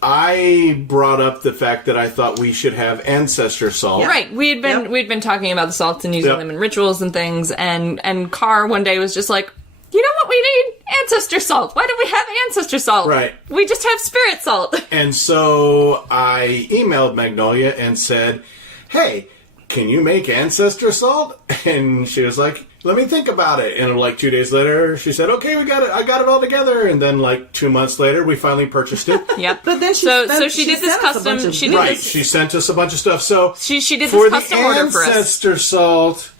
I brought up the fact that I thought we should have ancestor salt. Right. We'd been talking about the salts and using them in rituals and things, and Carr one day was just like, you know what we need? Ancestor salt. Why don't we have ancestor salt? Right. We just have spirit salt. And so I emailed Magnolia and said, hey, can you make ancestor salt? And she was like, let me think about it. And like 2 days later, she said, okay, we got it. I got it all together. And then like 2 months later, we finally purchased it. Yep. But then she did this custom. She sent us a bunch of stuff. So she did this custom order for us. For the ancestor salt,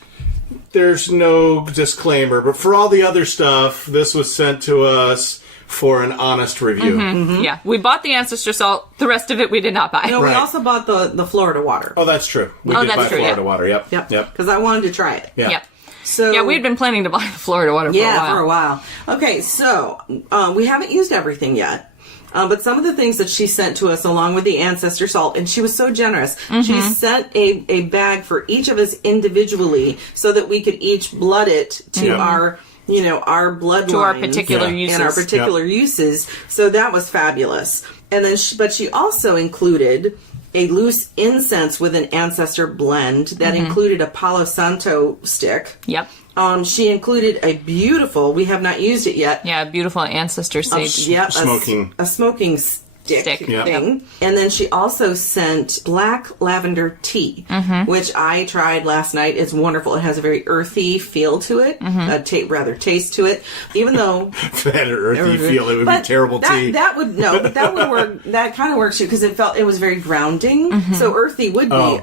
there's no disclaimer, but for all the other stuff, this was sent to us for an honest review. Yeah, we bought the ancestor salt. The rest of it we did not buy. No, we also bought the Florida water. Oh, that's true. We did buy Florida water. Yep. Because I wanted to try it. Yeah. Yep. So we had been planning to buy the Florida water for a while. Okay, so we haven't used everything yet. But some of the things that she sent to us along with the ancestor salt, and she was so generous. She sent a bag for each of us individually so that we could each blood it to our blood to our particular uses. And our particular uses. So that was fabulous. And then but she also included a loose incense with an ancestor blend that included a Palo Santo stick. Yep. She included a beautiful, we have not used it yet. Yeah, beautiful ancestor sage. A smoking stick thing. Yep. And then she also sent black lavender tea, which I tried last night. It's wonderful. It has a very earthy feel to it, taste to it. Even though that earthy feel, it would be terrible tea. That would work. That kind of works too because it was very grounding. So earthy would be,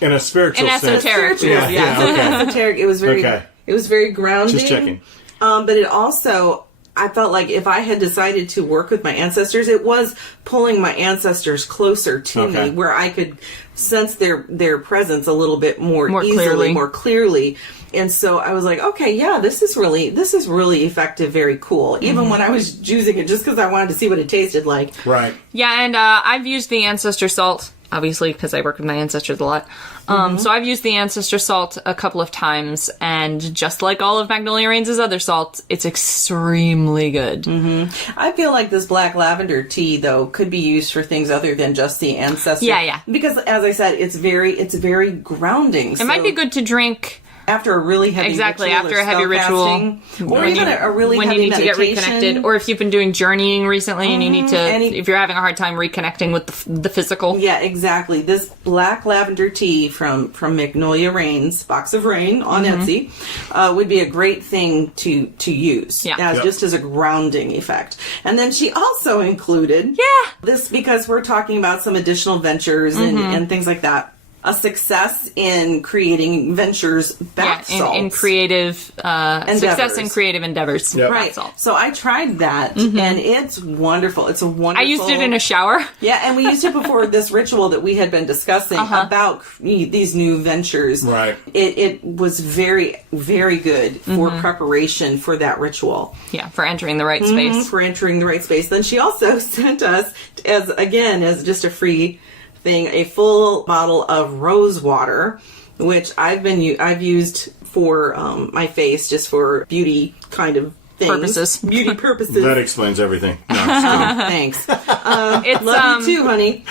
in a spiritual sense. Esoteric. Esoteric. It was very. Okay. It was very grounding. Just checking. But it also, I felt like if I had decided to work with my ancestors, it was pulling my ancestors closer to me, where I could sense their presence a little bit more easily, more clearly. And so I was like, okay, yeah, this is really effective, very cool. Even when I was using it just because I wanted to see what it tasted like. Right. Yeah, and I've used the ancestor salt, obviously, because I work with my ancestors a lot. So I've used the ancestor salt a couple of times, and just like all of Magnolia Rains' other salts, it's extremely good. I feel like this black lavender tea, though, could be used for things other than just the ancestor. Yeah. Because, as I said, it's very grounding. It might be good to drink after a really heavy exactly ritual after a heavy ritual, or even a really when heavy you need to get meditation. reconnected, or if you've been doing journeying recently and you need to, if you're having a hard time reconnecting with the physical. Yeah, exactly. This black lavender tea from Magnolia Rain's Box of Rain on Etsy would be a great thing to use just as a grounding effect. And then she also included this because we're talking about some additional ventures and things like that. A success in creating ventures bath salts. In creative success in creative endeavors. Yep. Right. So I tried that and it's wonderful. It's a wonderful. I used it in a shower. Yeah, and we used it before this ritual that we had been discussing about these new ventures. Right. It was very, very good for preparation for that ritual. Yeah, for entering the right space. For entering the right space. Then she also sent us as just a free thing, a full bottle of rose water, which I've used for my face, just for beauty kind of things. Beauty purposes. That explains everything. No, thanks. Love you too, honey.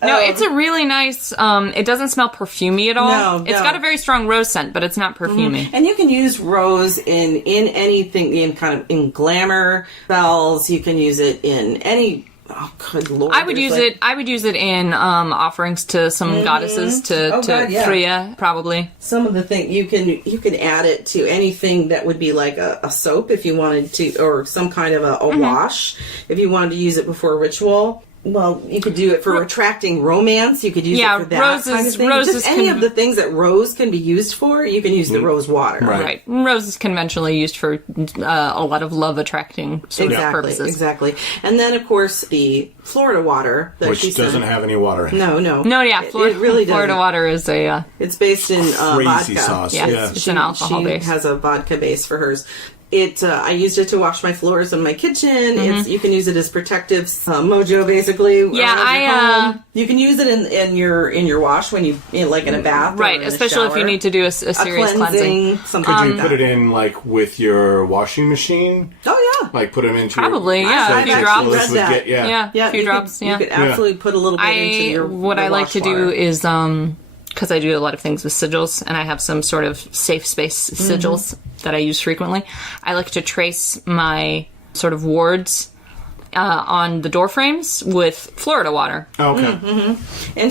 No, it's a really nice, it doesn't smell perfumey at all. No. It's got a very strong rose scent, but it's not perfumey. And you can use rose in anything, in glamour spells. You can use it in any. Oh, good Lord. I would use it in offerings to some goddesses, to Freya, probably. Some of the things you can add it to anything that would be like a soap if you wanted to, or some kind of a wash if you wanted to use it before a ritual. Well, you could do it for attracting romance. You could use it for that kind of thing. Just any of the things that rose can be used for, you can use the rose water. Right. Rose is conventionally used for a lot of love-attracting sort of purposes. Exactly. And then, of course, the Florida water. Which doesn't have any water in it. No, yeah. It really doesn't. Florida water is a... it's based in crazy vodka. sauce. Yeah. It's an alcohol base. She has a vodka base for hers. I used it to wash my floors in my kitchen. You can use it as protective mojo, basically. Yeah, you can use it in your wash when you like in a bath, right? Especially if you need to do a serious cleansing. Something Could you put it in like with your washing machine? Oh yeah, like put them into probably your, a few drops. A few drops. You could absolutely put a little bit into your. What I like to do is because I do a lot of things with sigils, and I have some sort of safe space sigils that I use frequently. I like to trace my sort of wards on the door frames with Florida water. Oh, okay. And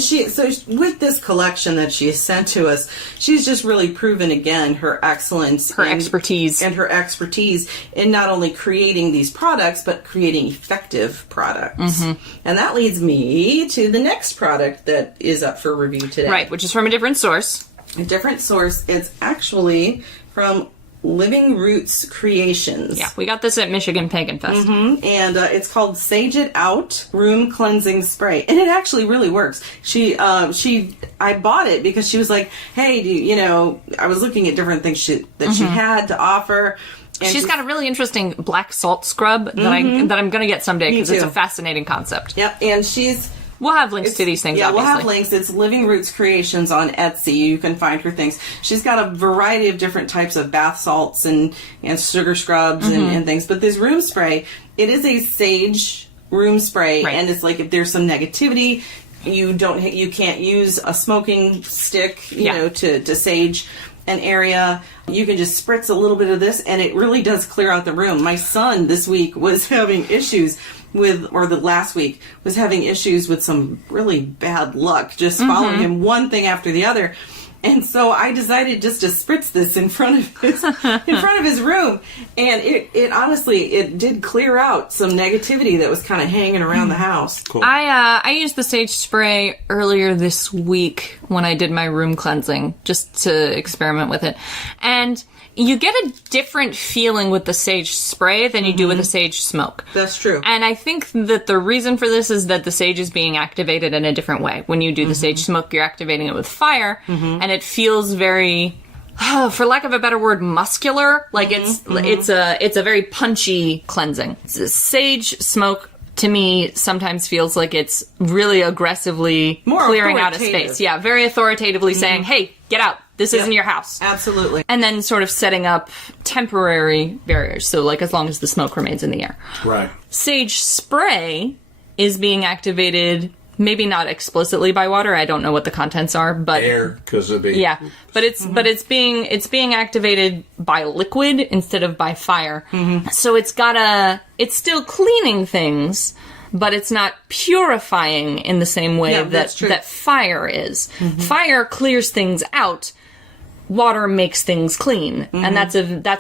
with this collection that she sent to us, she's just really proven again her excellence, expertise in not only creating these products but creating effective products. And that leads me to the next product that is up for review today. Right, which is from a different source. It's actually from Living Roots Creations. Yeah, we got this at Michigan Pagan Fest. And it's called Sage It Out Room Cleansing Spray. And it actually really works. I bought it because she was like, hey, I was looking at different things that she had to offer. And she's got a really interesting black salt scrub that I'm going to get someday because it's a fascinating concept. Yep, and we'll have links to these things, obviously. We'll have links. It's Living Roots Creations on Etsy. You can find her things. She's got a variety of different types of bath salts and sugar scrubs and things. But this room spray, it is a sage room spray. Right. And it's like if there's some negativity, you can't use a smoking stick, to sage an area. You can just spritz a little bit of this and it really does clear out the room. My son this week was having issues last week was having issues with some really bad luck, just following him one thing after the other. And so I decided just to spritz this in front of his room. And it honestly did clear out some negativity that was kind of hanging around the house. Cool. I used the sage spray earlier this week when I did my room cleansing, just to experiment with it. And you get a different feeling with the sage spray than you do with the sage smoke. That's true. And I think that the reason for this is that the sage is being activated in a different way. When you do the sage smoke, you're activating it with fire, and it feels very, for lack of a better word, muscular. Like it's a very punchy cleansing. Sage smoke, to me, sometimes feels like it's really aggressively clearing out a space. Yeah, very authoritatively saying, hey, get out. This isn't your house. Absolutely. And then sort of setting up temporary barriers. So, like, as long as the smoke remains in the air. Right. Sage spray is being activated maybe not explicitly by water. I don't know what the contents are, but air, because of the but it's being activated by liquid instead of by fire. So it's still cleaning things, but it's not purifying in the same way that fire is. Fire clears things out. Water makes things clean, and that's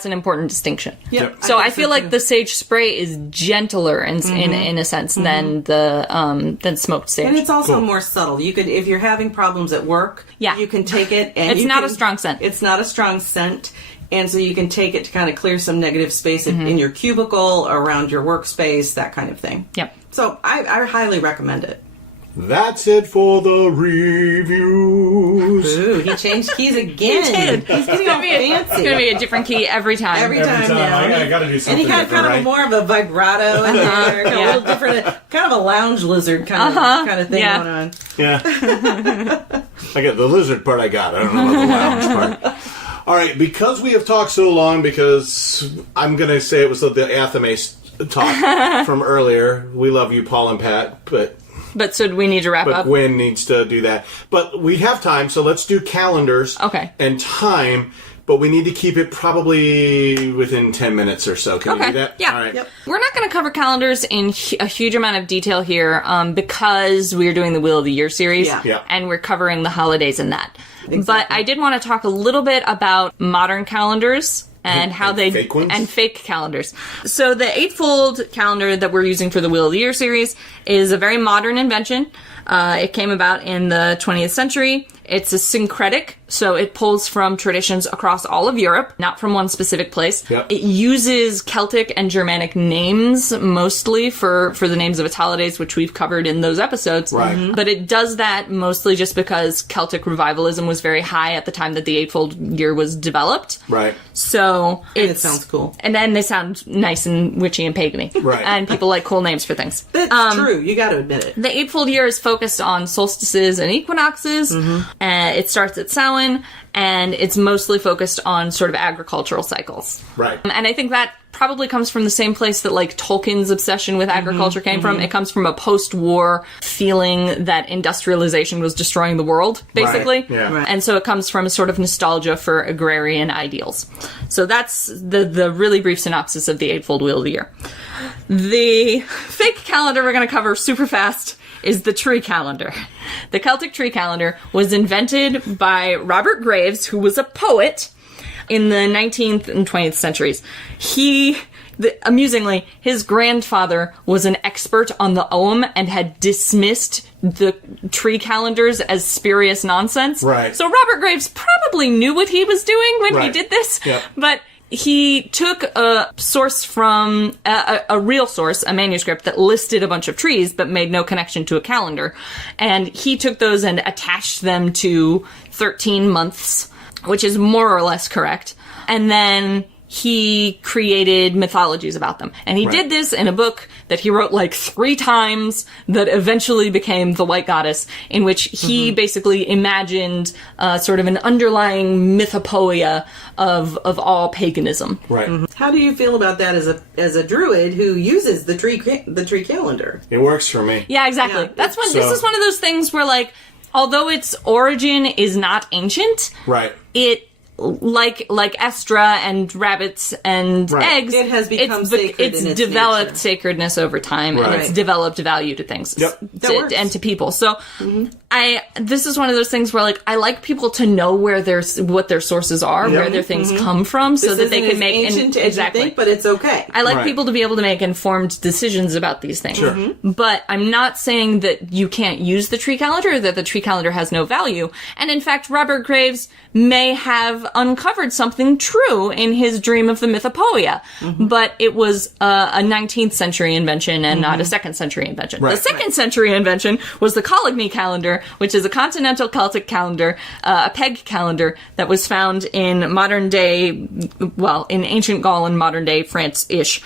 an important distinction. Yep. So I feel like the sage spray is gentler in a sense than than smoked sage. And it's also more subtle. You could, if you're having problems at work, you can take it, and it's not a strong scent. It's not a strong scent, and so you can take it to kind of clear some negative space in your cubicle, around your workspace, that kind of thing. Yep. So I highly recommend it. That's it for the reviews. Ooh, he changed keys again. He's getting all fancy. It's going to be a different key every time. Every time now. I got to do something. And he got kind of more of a vibrato in there, a little different, kind of a lounge lizard kind of thing going on. Yeah. I got the lizard part. I don't know about the lounge part. All right, because we have talked so long, because I'm going to say it was the Athame talk from earlier. We love you, Paul and Pat, But so do we need to wrap up? But Gwyn needs to do that. But we have time, so let's do calendars and time. But we need to keep it probably within 10 minutes or so. Can we do that? Yeah. All right. Yep. We're not going to cover calendars in a huge amount of detail here because we're doing the Wheel of the Year series. Yeah. And we're covering the holidays in that. Exactly. But I did want to talk a little bit about modern calendars. And how they fake ones? And fake calendars. So the eightfold calendar that we're using for the Wheel of the Year series is a very modern invention. It came about in the 20th century. It's a syncretic, so it pulls from traditions across all of Europe, not from one specific place. Yep. It uses Celtic and Germanic names mostly for the names of its holidays, which we've covered in those episodes. Right. But it does that mostly just because Celtic revivalism was very high at the time that the eightfold year was developed. Right. So it sounds cool. And then they sound nice and witchy and pagany. Right. And people like cool names for things. That's true. You got to admit it. The eightfold year is focused on solstices and equinoxes. It starts at Samhain, and it's mostly focused on sort of agricultural cycles. Right. And I think that probably comes from the same place that like Tolkien's obsession with agriculture came from. It comes from a post-war feeling that industrialization was destroying the world, basically. Right. Yeah. Right. And so it comes from a sort of nostalgia for agrarian ideals. So that's the really brief synopsis of the eightfold Wheel of the Year. The fake calendar we're going to cover super fast is the tree calendar. The Celtic tree calendar was invented by Robert Graves, who was a poet in the 19th and 20th centuries. Amusingly, his grandfather was an expert on the Ogham and had dismissed the tree calendars as spurious nonsense. Right. So Robert Graves probably knew what he was doing when he did this. Yep. But he took a source from a real source, a manuscript that listed a bunch of trees but made no connection to a calendar. And he took those and attached them to 13 months, which is more or less correct. And then he created mythologies about them. And he did this in a book that he wrote like 3 times that eventually became The White Goddess, in which he basically imagined sort of an underlying mythopoeia of all paganism. Right. How do you feel about that as a druid who uses the tree calendar? It works for me. Yeah, exactly. Yeah. This is one of those things where, like, although its origin is not ancient, Right. it, like Estra and rabbits and eggs, It has become sacred it's in its developed nature. sacredness over time, and it's Right. developed value to things. Yep. That works. And to people. So this is one of those things where, like, I like people to know what their sources are, where their things come from, so that they can make ancient as you think, but it's okay. I like Right. people to be able to make informed decisions about these things. Sure. But I'm not saying that you can't use the tree calendar, that the tree calendar has no value. And in fact, Robert Graves may have uncovered something true in his dream of the mythopoeia. But it was a 19th century invention and not a 2nd century invention. Right. The 2nd century invention was the Coligny calendar, which is a continental Celtic calendar, a peg calendar that was found in modern day, well, in ancient Gaul and modern day France-ish.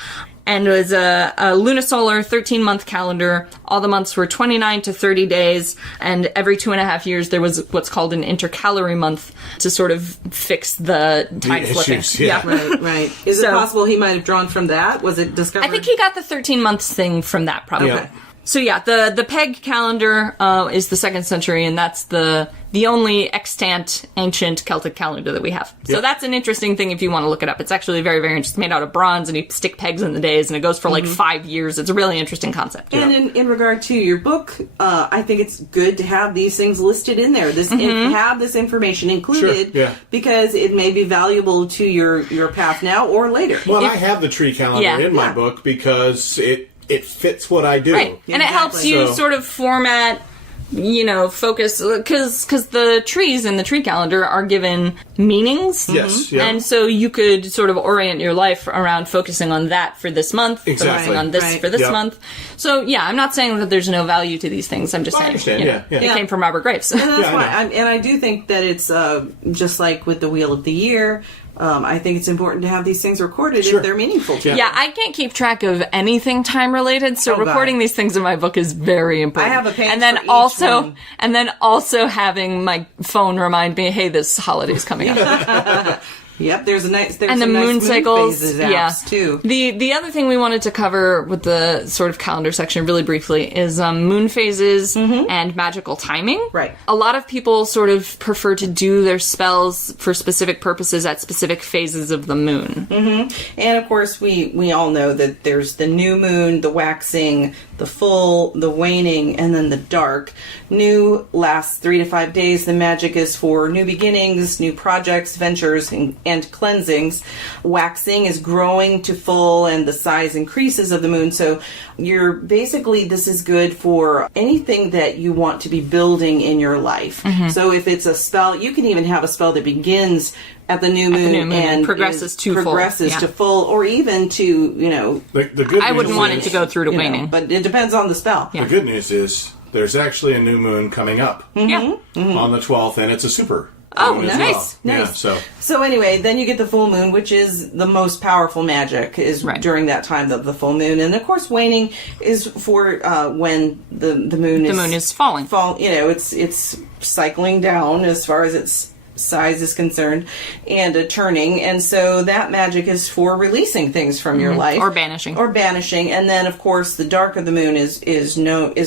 And it was a lunisolar 13-month calendar. All the months were 29 to 30 days, and every 2.5 years there was what's called an intercalary month to sort of fix the time slipping. issues, yeah. Right. Is it So- possible he might have drawn from that? Was it discovered? I think he got the 13 months thing from that, probably. Yeah. So yeah, the Peg calendar is the 2nd century, and that's the only extant ancient Celtic calendar that we have. So that's an interesting thing if you want to look it up. It's actually very, very interesting. It's made out of bronze, and you stick pegs in the days, and it goes for like 5 years. It's a really interesting concept. And in regard to your book, I think it's good to have these things listed in there. Have this information included because it may be valuable to your path now or later. Well, I have the tree calendar in my book because it fits what I do. Right. And it helps you sort of format, focus, because the trees in the tree calendar are given meanings. Yes. Yeah. And so you could sort of orient your life around focusing on that for this month, focusing on this for this month. So, yeah, I'm not saying that there's no value to these things. I'm just saying, it came from Robert Graves. And that's why. I do think that it's just like with the Wheel of the Year. I think it's important to have these things recorded if they're meaningful to you. Yeah, I can't keep track of anything time related, so recording these things in my book is very important. I have a page and then for each also, one. And then also having my phone remind me, hey, this holiday's coming up. Yep, there's and the moon cycles, phases apps too. The other thing we wanted to cover with the sort of calendar section really briefly is moon phases and magical timing. Right. A lot of people sort of prefer to do their spells for specific purposes at specific phases of the moon. And of course, we all know that there's the new moon, the waxing, the full, the waning, and then the dark. New lasts 3 to 5 days. The magic is for new beginnings, new projects, ventures, and cleansings. Waxing is growing to full, and the size increases of the moon. So this is good for anything that you want to be building in your life. So if it's a spell, you can even have a spell that begins at the new moon, and progresses to full, or even to, The good I wouldn't news want is, it to go through to waning. but it depends on the spell. The good news is there's actually a new moon coming up on the 12th, and it's a super moon as nice. well. Nice. Yeah, So anyway, then you get the full moon, which is the most powerful magic is during that time of the full moon. And of course, waning is for when the moon is falling. It's cycling down as far as its size is concerned, and turning, and so that magic is for releasing things from your life, or banishing, and then of course the dark of the moon is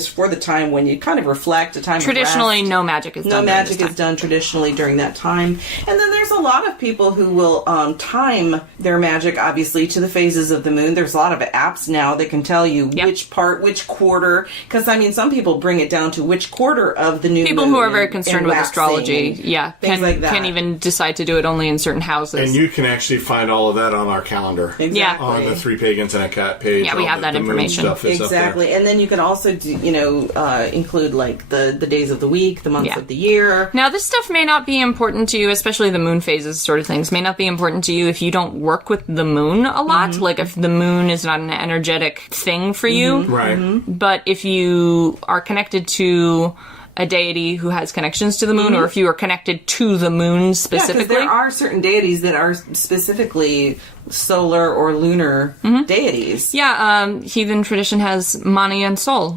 for the time when you kind of reflect, a time traditionally of rest. no magic is done. No magic is done traditionally during that time, and then there's a lot of people who will time their magic obviously to the phases of the moon. There's a lot of apps now that can tell you which quarter, because some people bring it down to which quarter of the new people moon who are very concerned with astrology, things like that. Can even decide to do it only in certain houses. And you can actually find all of that on our calendar. Exactly. On the Three Pagans and a Cat page. Yeah, we have that information. Exactly. And then you can also include like the days of the week, the months of the year. Now, this stuff may not be important to you, especially the moon phases sort of things, may not be important to you if you don't work with the moon a lot. Like if the moon is not an energetic thing for you. Right. But if you are connected to a deity who has connections to the moon, or if you are connected to the moon specifically. Yeah, because there are certain deities that are specifically solar or lunar deities. Yeah, heathen tradition has Mani and Sol,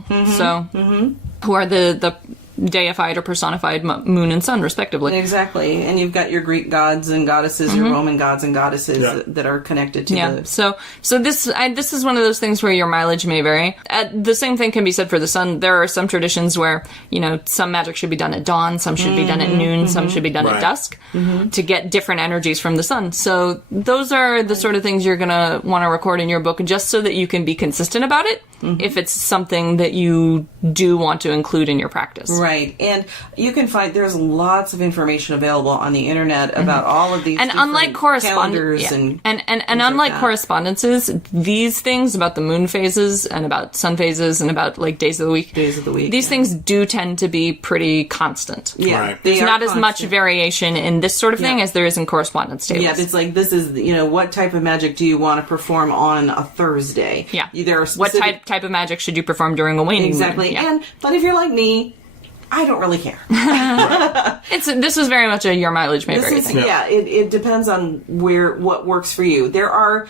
who are the deified or personified moon and sun, respectively. Exactly. And you've got your Greek gods and goddesses, your Roman gods and goddesses that are connected to the... So this is one of those things where your mileage may vary. The same thing can be said for the sun. There are some traditions where, some magic should be done at dawn, some should be done at noon, some should be done at dusk to get different energies from the sun. So those are the sort of things you're going to want to record in your book just so that you can be consistent about it if it's something that you do want to include in your practice. Right. And you can find, there's lots of information available on the internet about all of these and unlike calendars and unlike correspondences, these things about the moon phases and about sun phases and about like days of the week, these things do tend to be pretty constant. Yeah. Right. There's not as much variation in this sort of thing as there is in correspondence tables. Yeah, it's like, this is, what type of magic do you want to perform on a Thursday? Yeah. There are specific... What type of magic should you perform during a waning moon? Exactly. Yeah. But if you're like me, I don't really care. This is very much a your mileage may vary thing. Yeah, it depends on what works for you. There are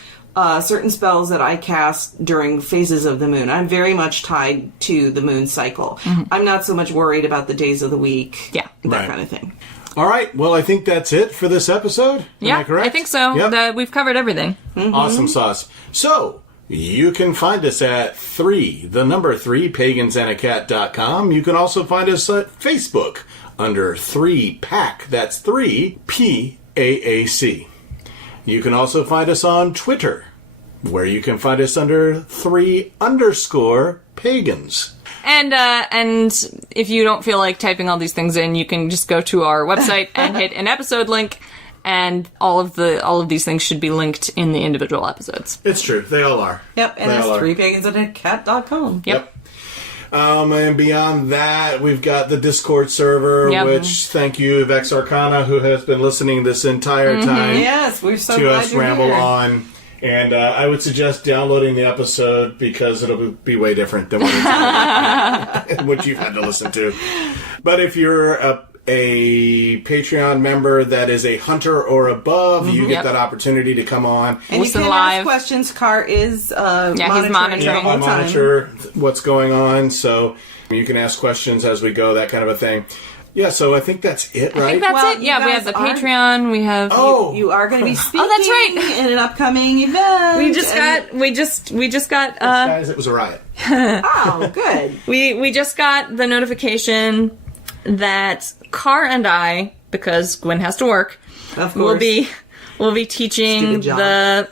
certain spells that I cast during phases of the moon. I'm very much tied to the moon cycle. I'm not so much worried about the days of the week. Yeah. That kind of thing. All right. Well, I think that's it for this episode. Am I correct? I think so. Yep. We've covered everything. Awesome sauce. So, You can find us at 3pagansandacat.com. You can also find us at Facebook under 3PAC. That's 3PAAC. You can also find us on Twitter, where you can find us under 3_pagans. And if you don't feel like typing all these things in, you can just go to our website and hit an episode link, and all of these things should be linked in the individual episodes. It's true. They all are. Yep, and that's 3pagansandacat.com. Yep. And beyond that, we've got the Discord server, which thank you, Vex Arcana, who has been listening this entire time. Yes, we're so to glad us you're ramble here. on. And I would suggest downloading the episode because it'll be way different than what you've had to listen to. But if you're a Patreon member that is a hunter or above, you get that opportunity to come on. And Listen you can live. ask questions. Carr is he's monitoring monitoring. the whole I time. monitor what's going on, so you can ask questions as we go, that kind of a thing. Yeah, so I think that's it, right? I think that's Well, it. Yeah, you we have guys the are- Patreon. We have. You are going to be speaking that's right. in an upcoming event. We just got. Guys, it was a riot. Oh, good. We just got the notification that Carr and I, because Gwyn has to work, Of will course. be teaching Stupid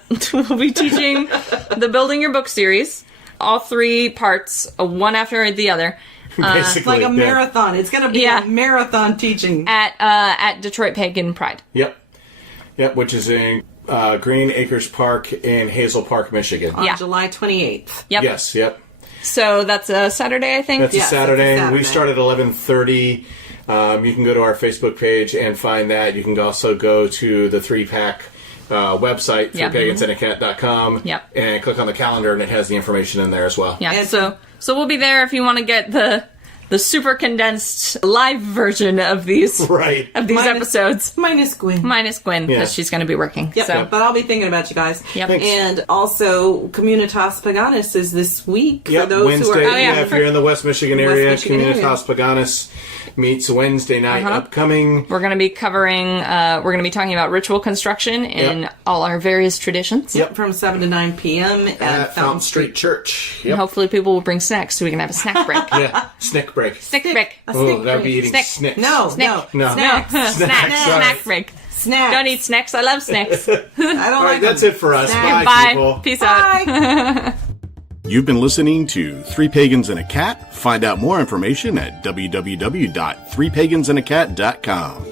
the Building Your Book series, all 3 parts, one after the other. Basically, It's like a marathon. It's going to be Yeah. a marathon teaching. At Detroit Pagan Pride. Yep, which is in Green Acres Park in Hazel Park, Michigan. On Yeah. July 28th. Yep. Yes, yep. So that's a Saturday, I think. That's Yes, a Saturday. it's a We Saturday. start at 11:30. You can go to our Facebook page and find that. You can also go to the 3PAC website, Yep. 3pagansandacat.com, Yep. and click on the calendar, and it has the information in there as well. Yeah. And- So we'll be there if you want to get the super condensed live version of these Right. episodes. Minus Gwyn. Minus Gwyn, because Yeah. she's going to be working. Yep, So but I'll be thinking about you guys. Yep. Thanks. And also, Communitas Paganis is this week Yep, for those Wednesday. who are. Oh, yeah. If you're in the West Michigan area, Michigan area. Communitas Paganis meets Wednesday night upcoming. we're going to be covering, we're going to be talking about ritual construction in Yep. all our various traditions. Yep. From 7 to 9 p.m. At Fountain Street Church. And Yep. hopefully people will bring snacks so we can have a snack break. Yeah. Snack break. Snack break. A Oh, snack that would be break. eating Snack. snacks. No, Snack. No. Snacks. Snack. Sorry. Snack break. Snacks. Don't eat snacks. I love snacks. I don't All like right, that's them. it for us. Snack. Bye, Bye. people. Peace out. Bye. You've been listening to 3 Pagans and a Cat. Find out more information at www.3pagansandacat.com.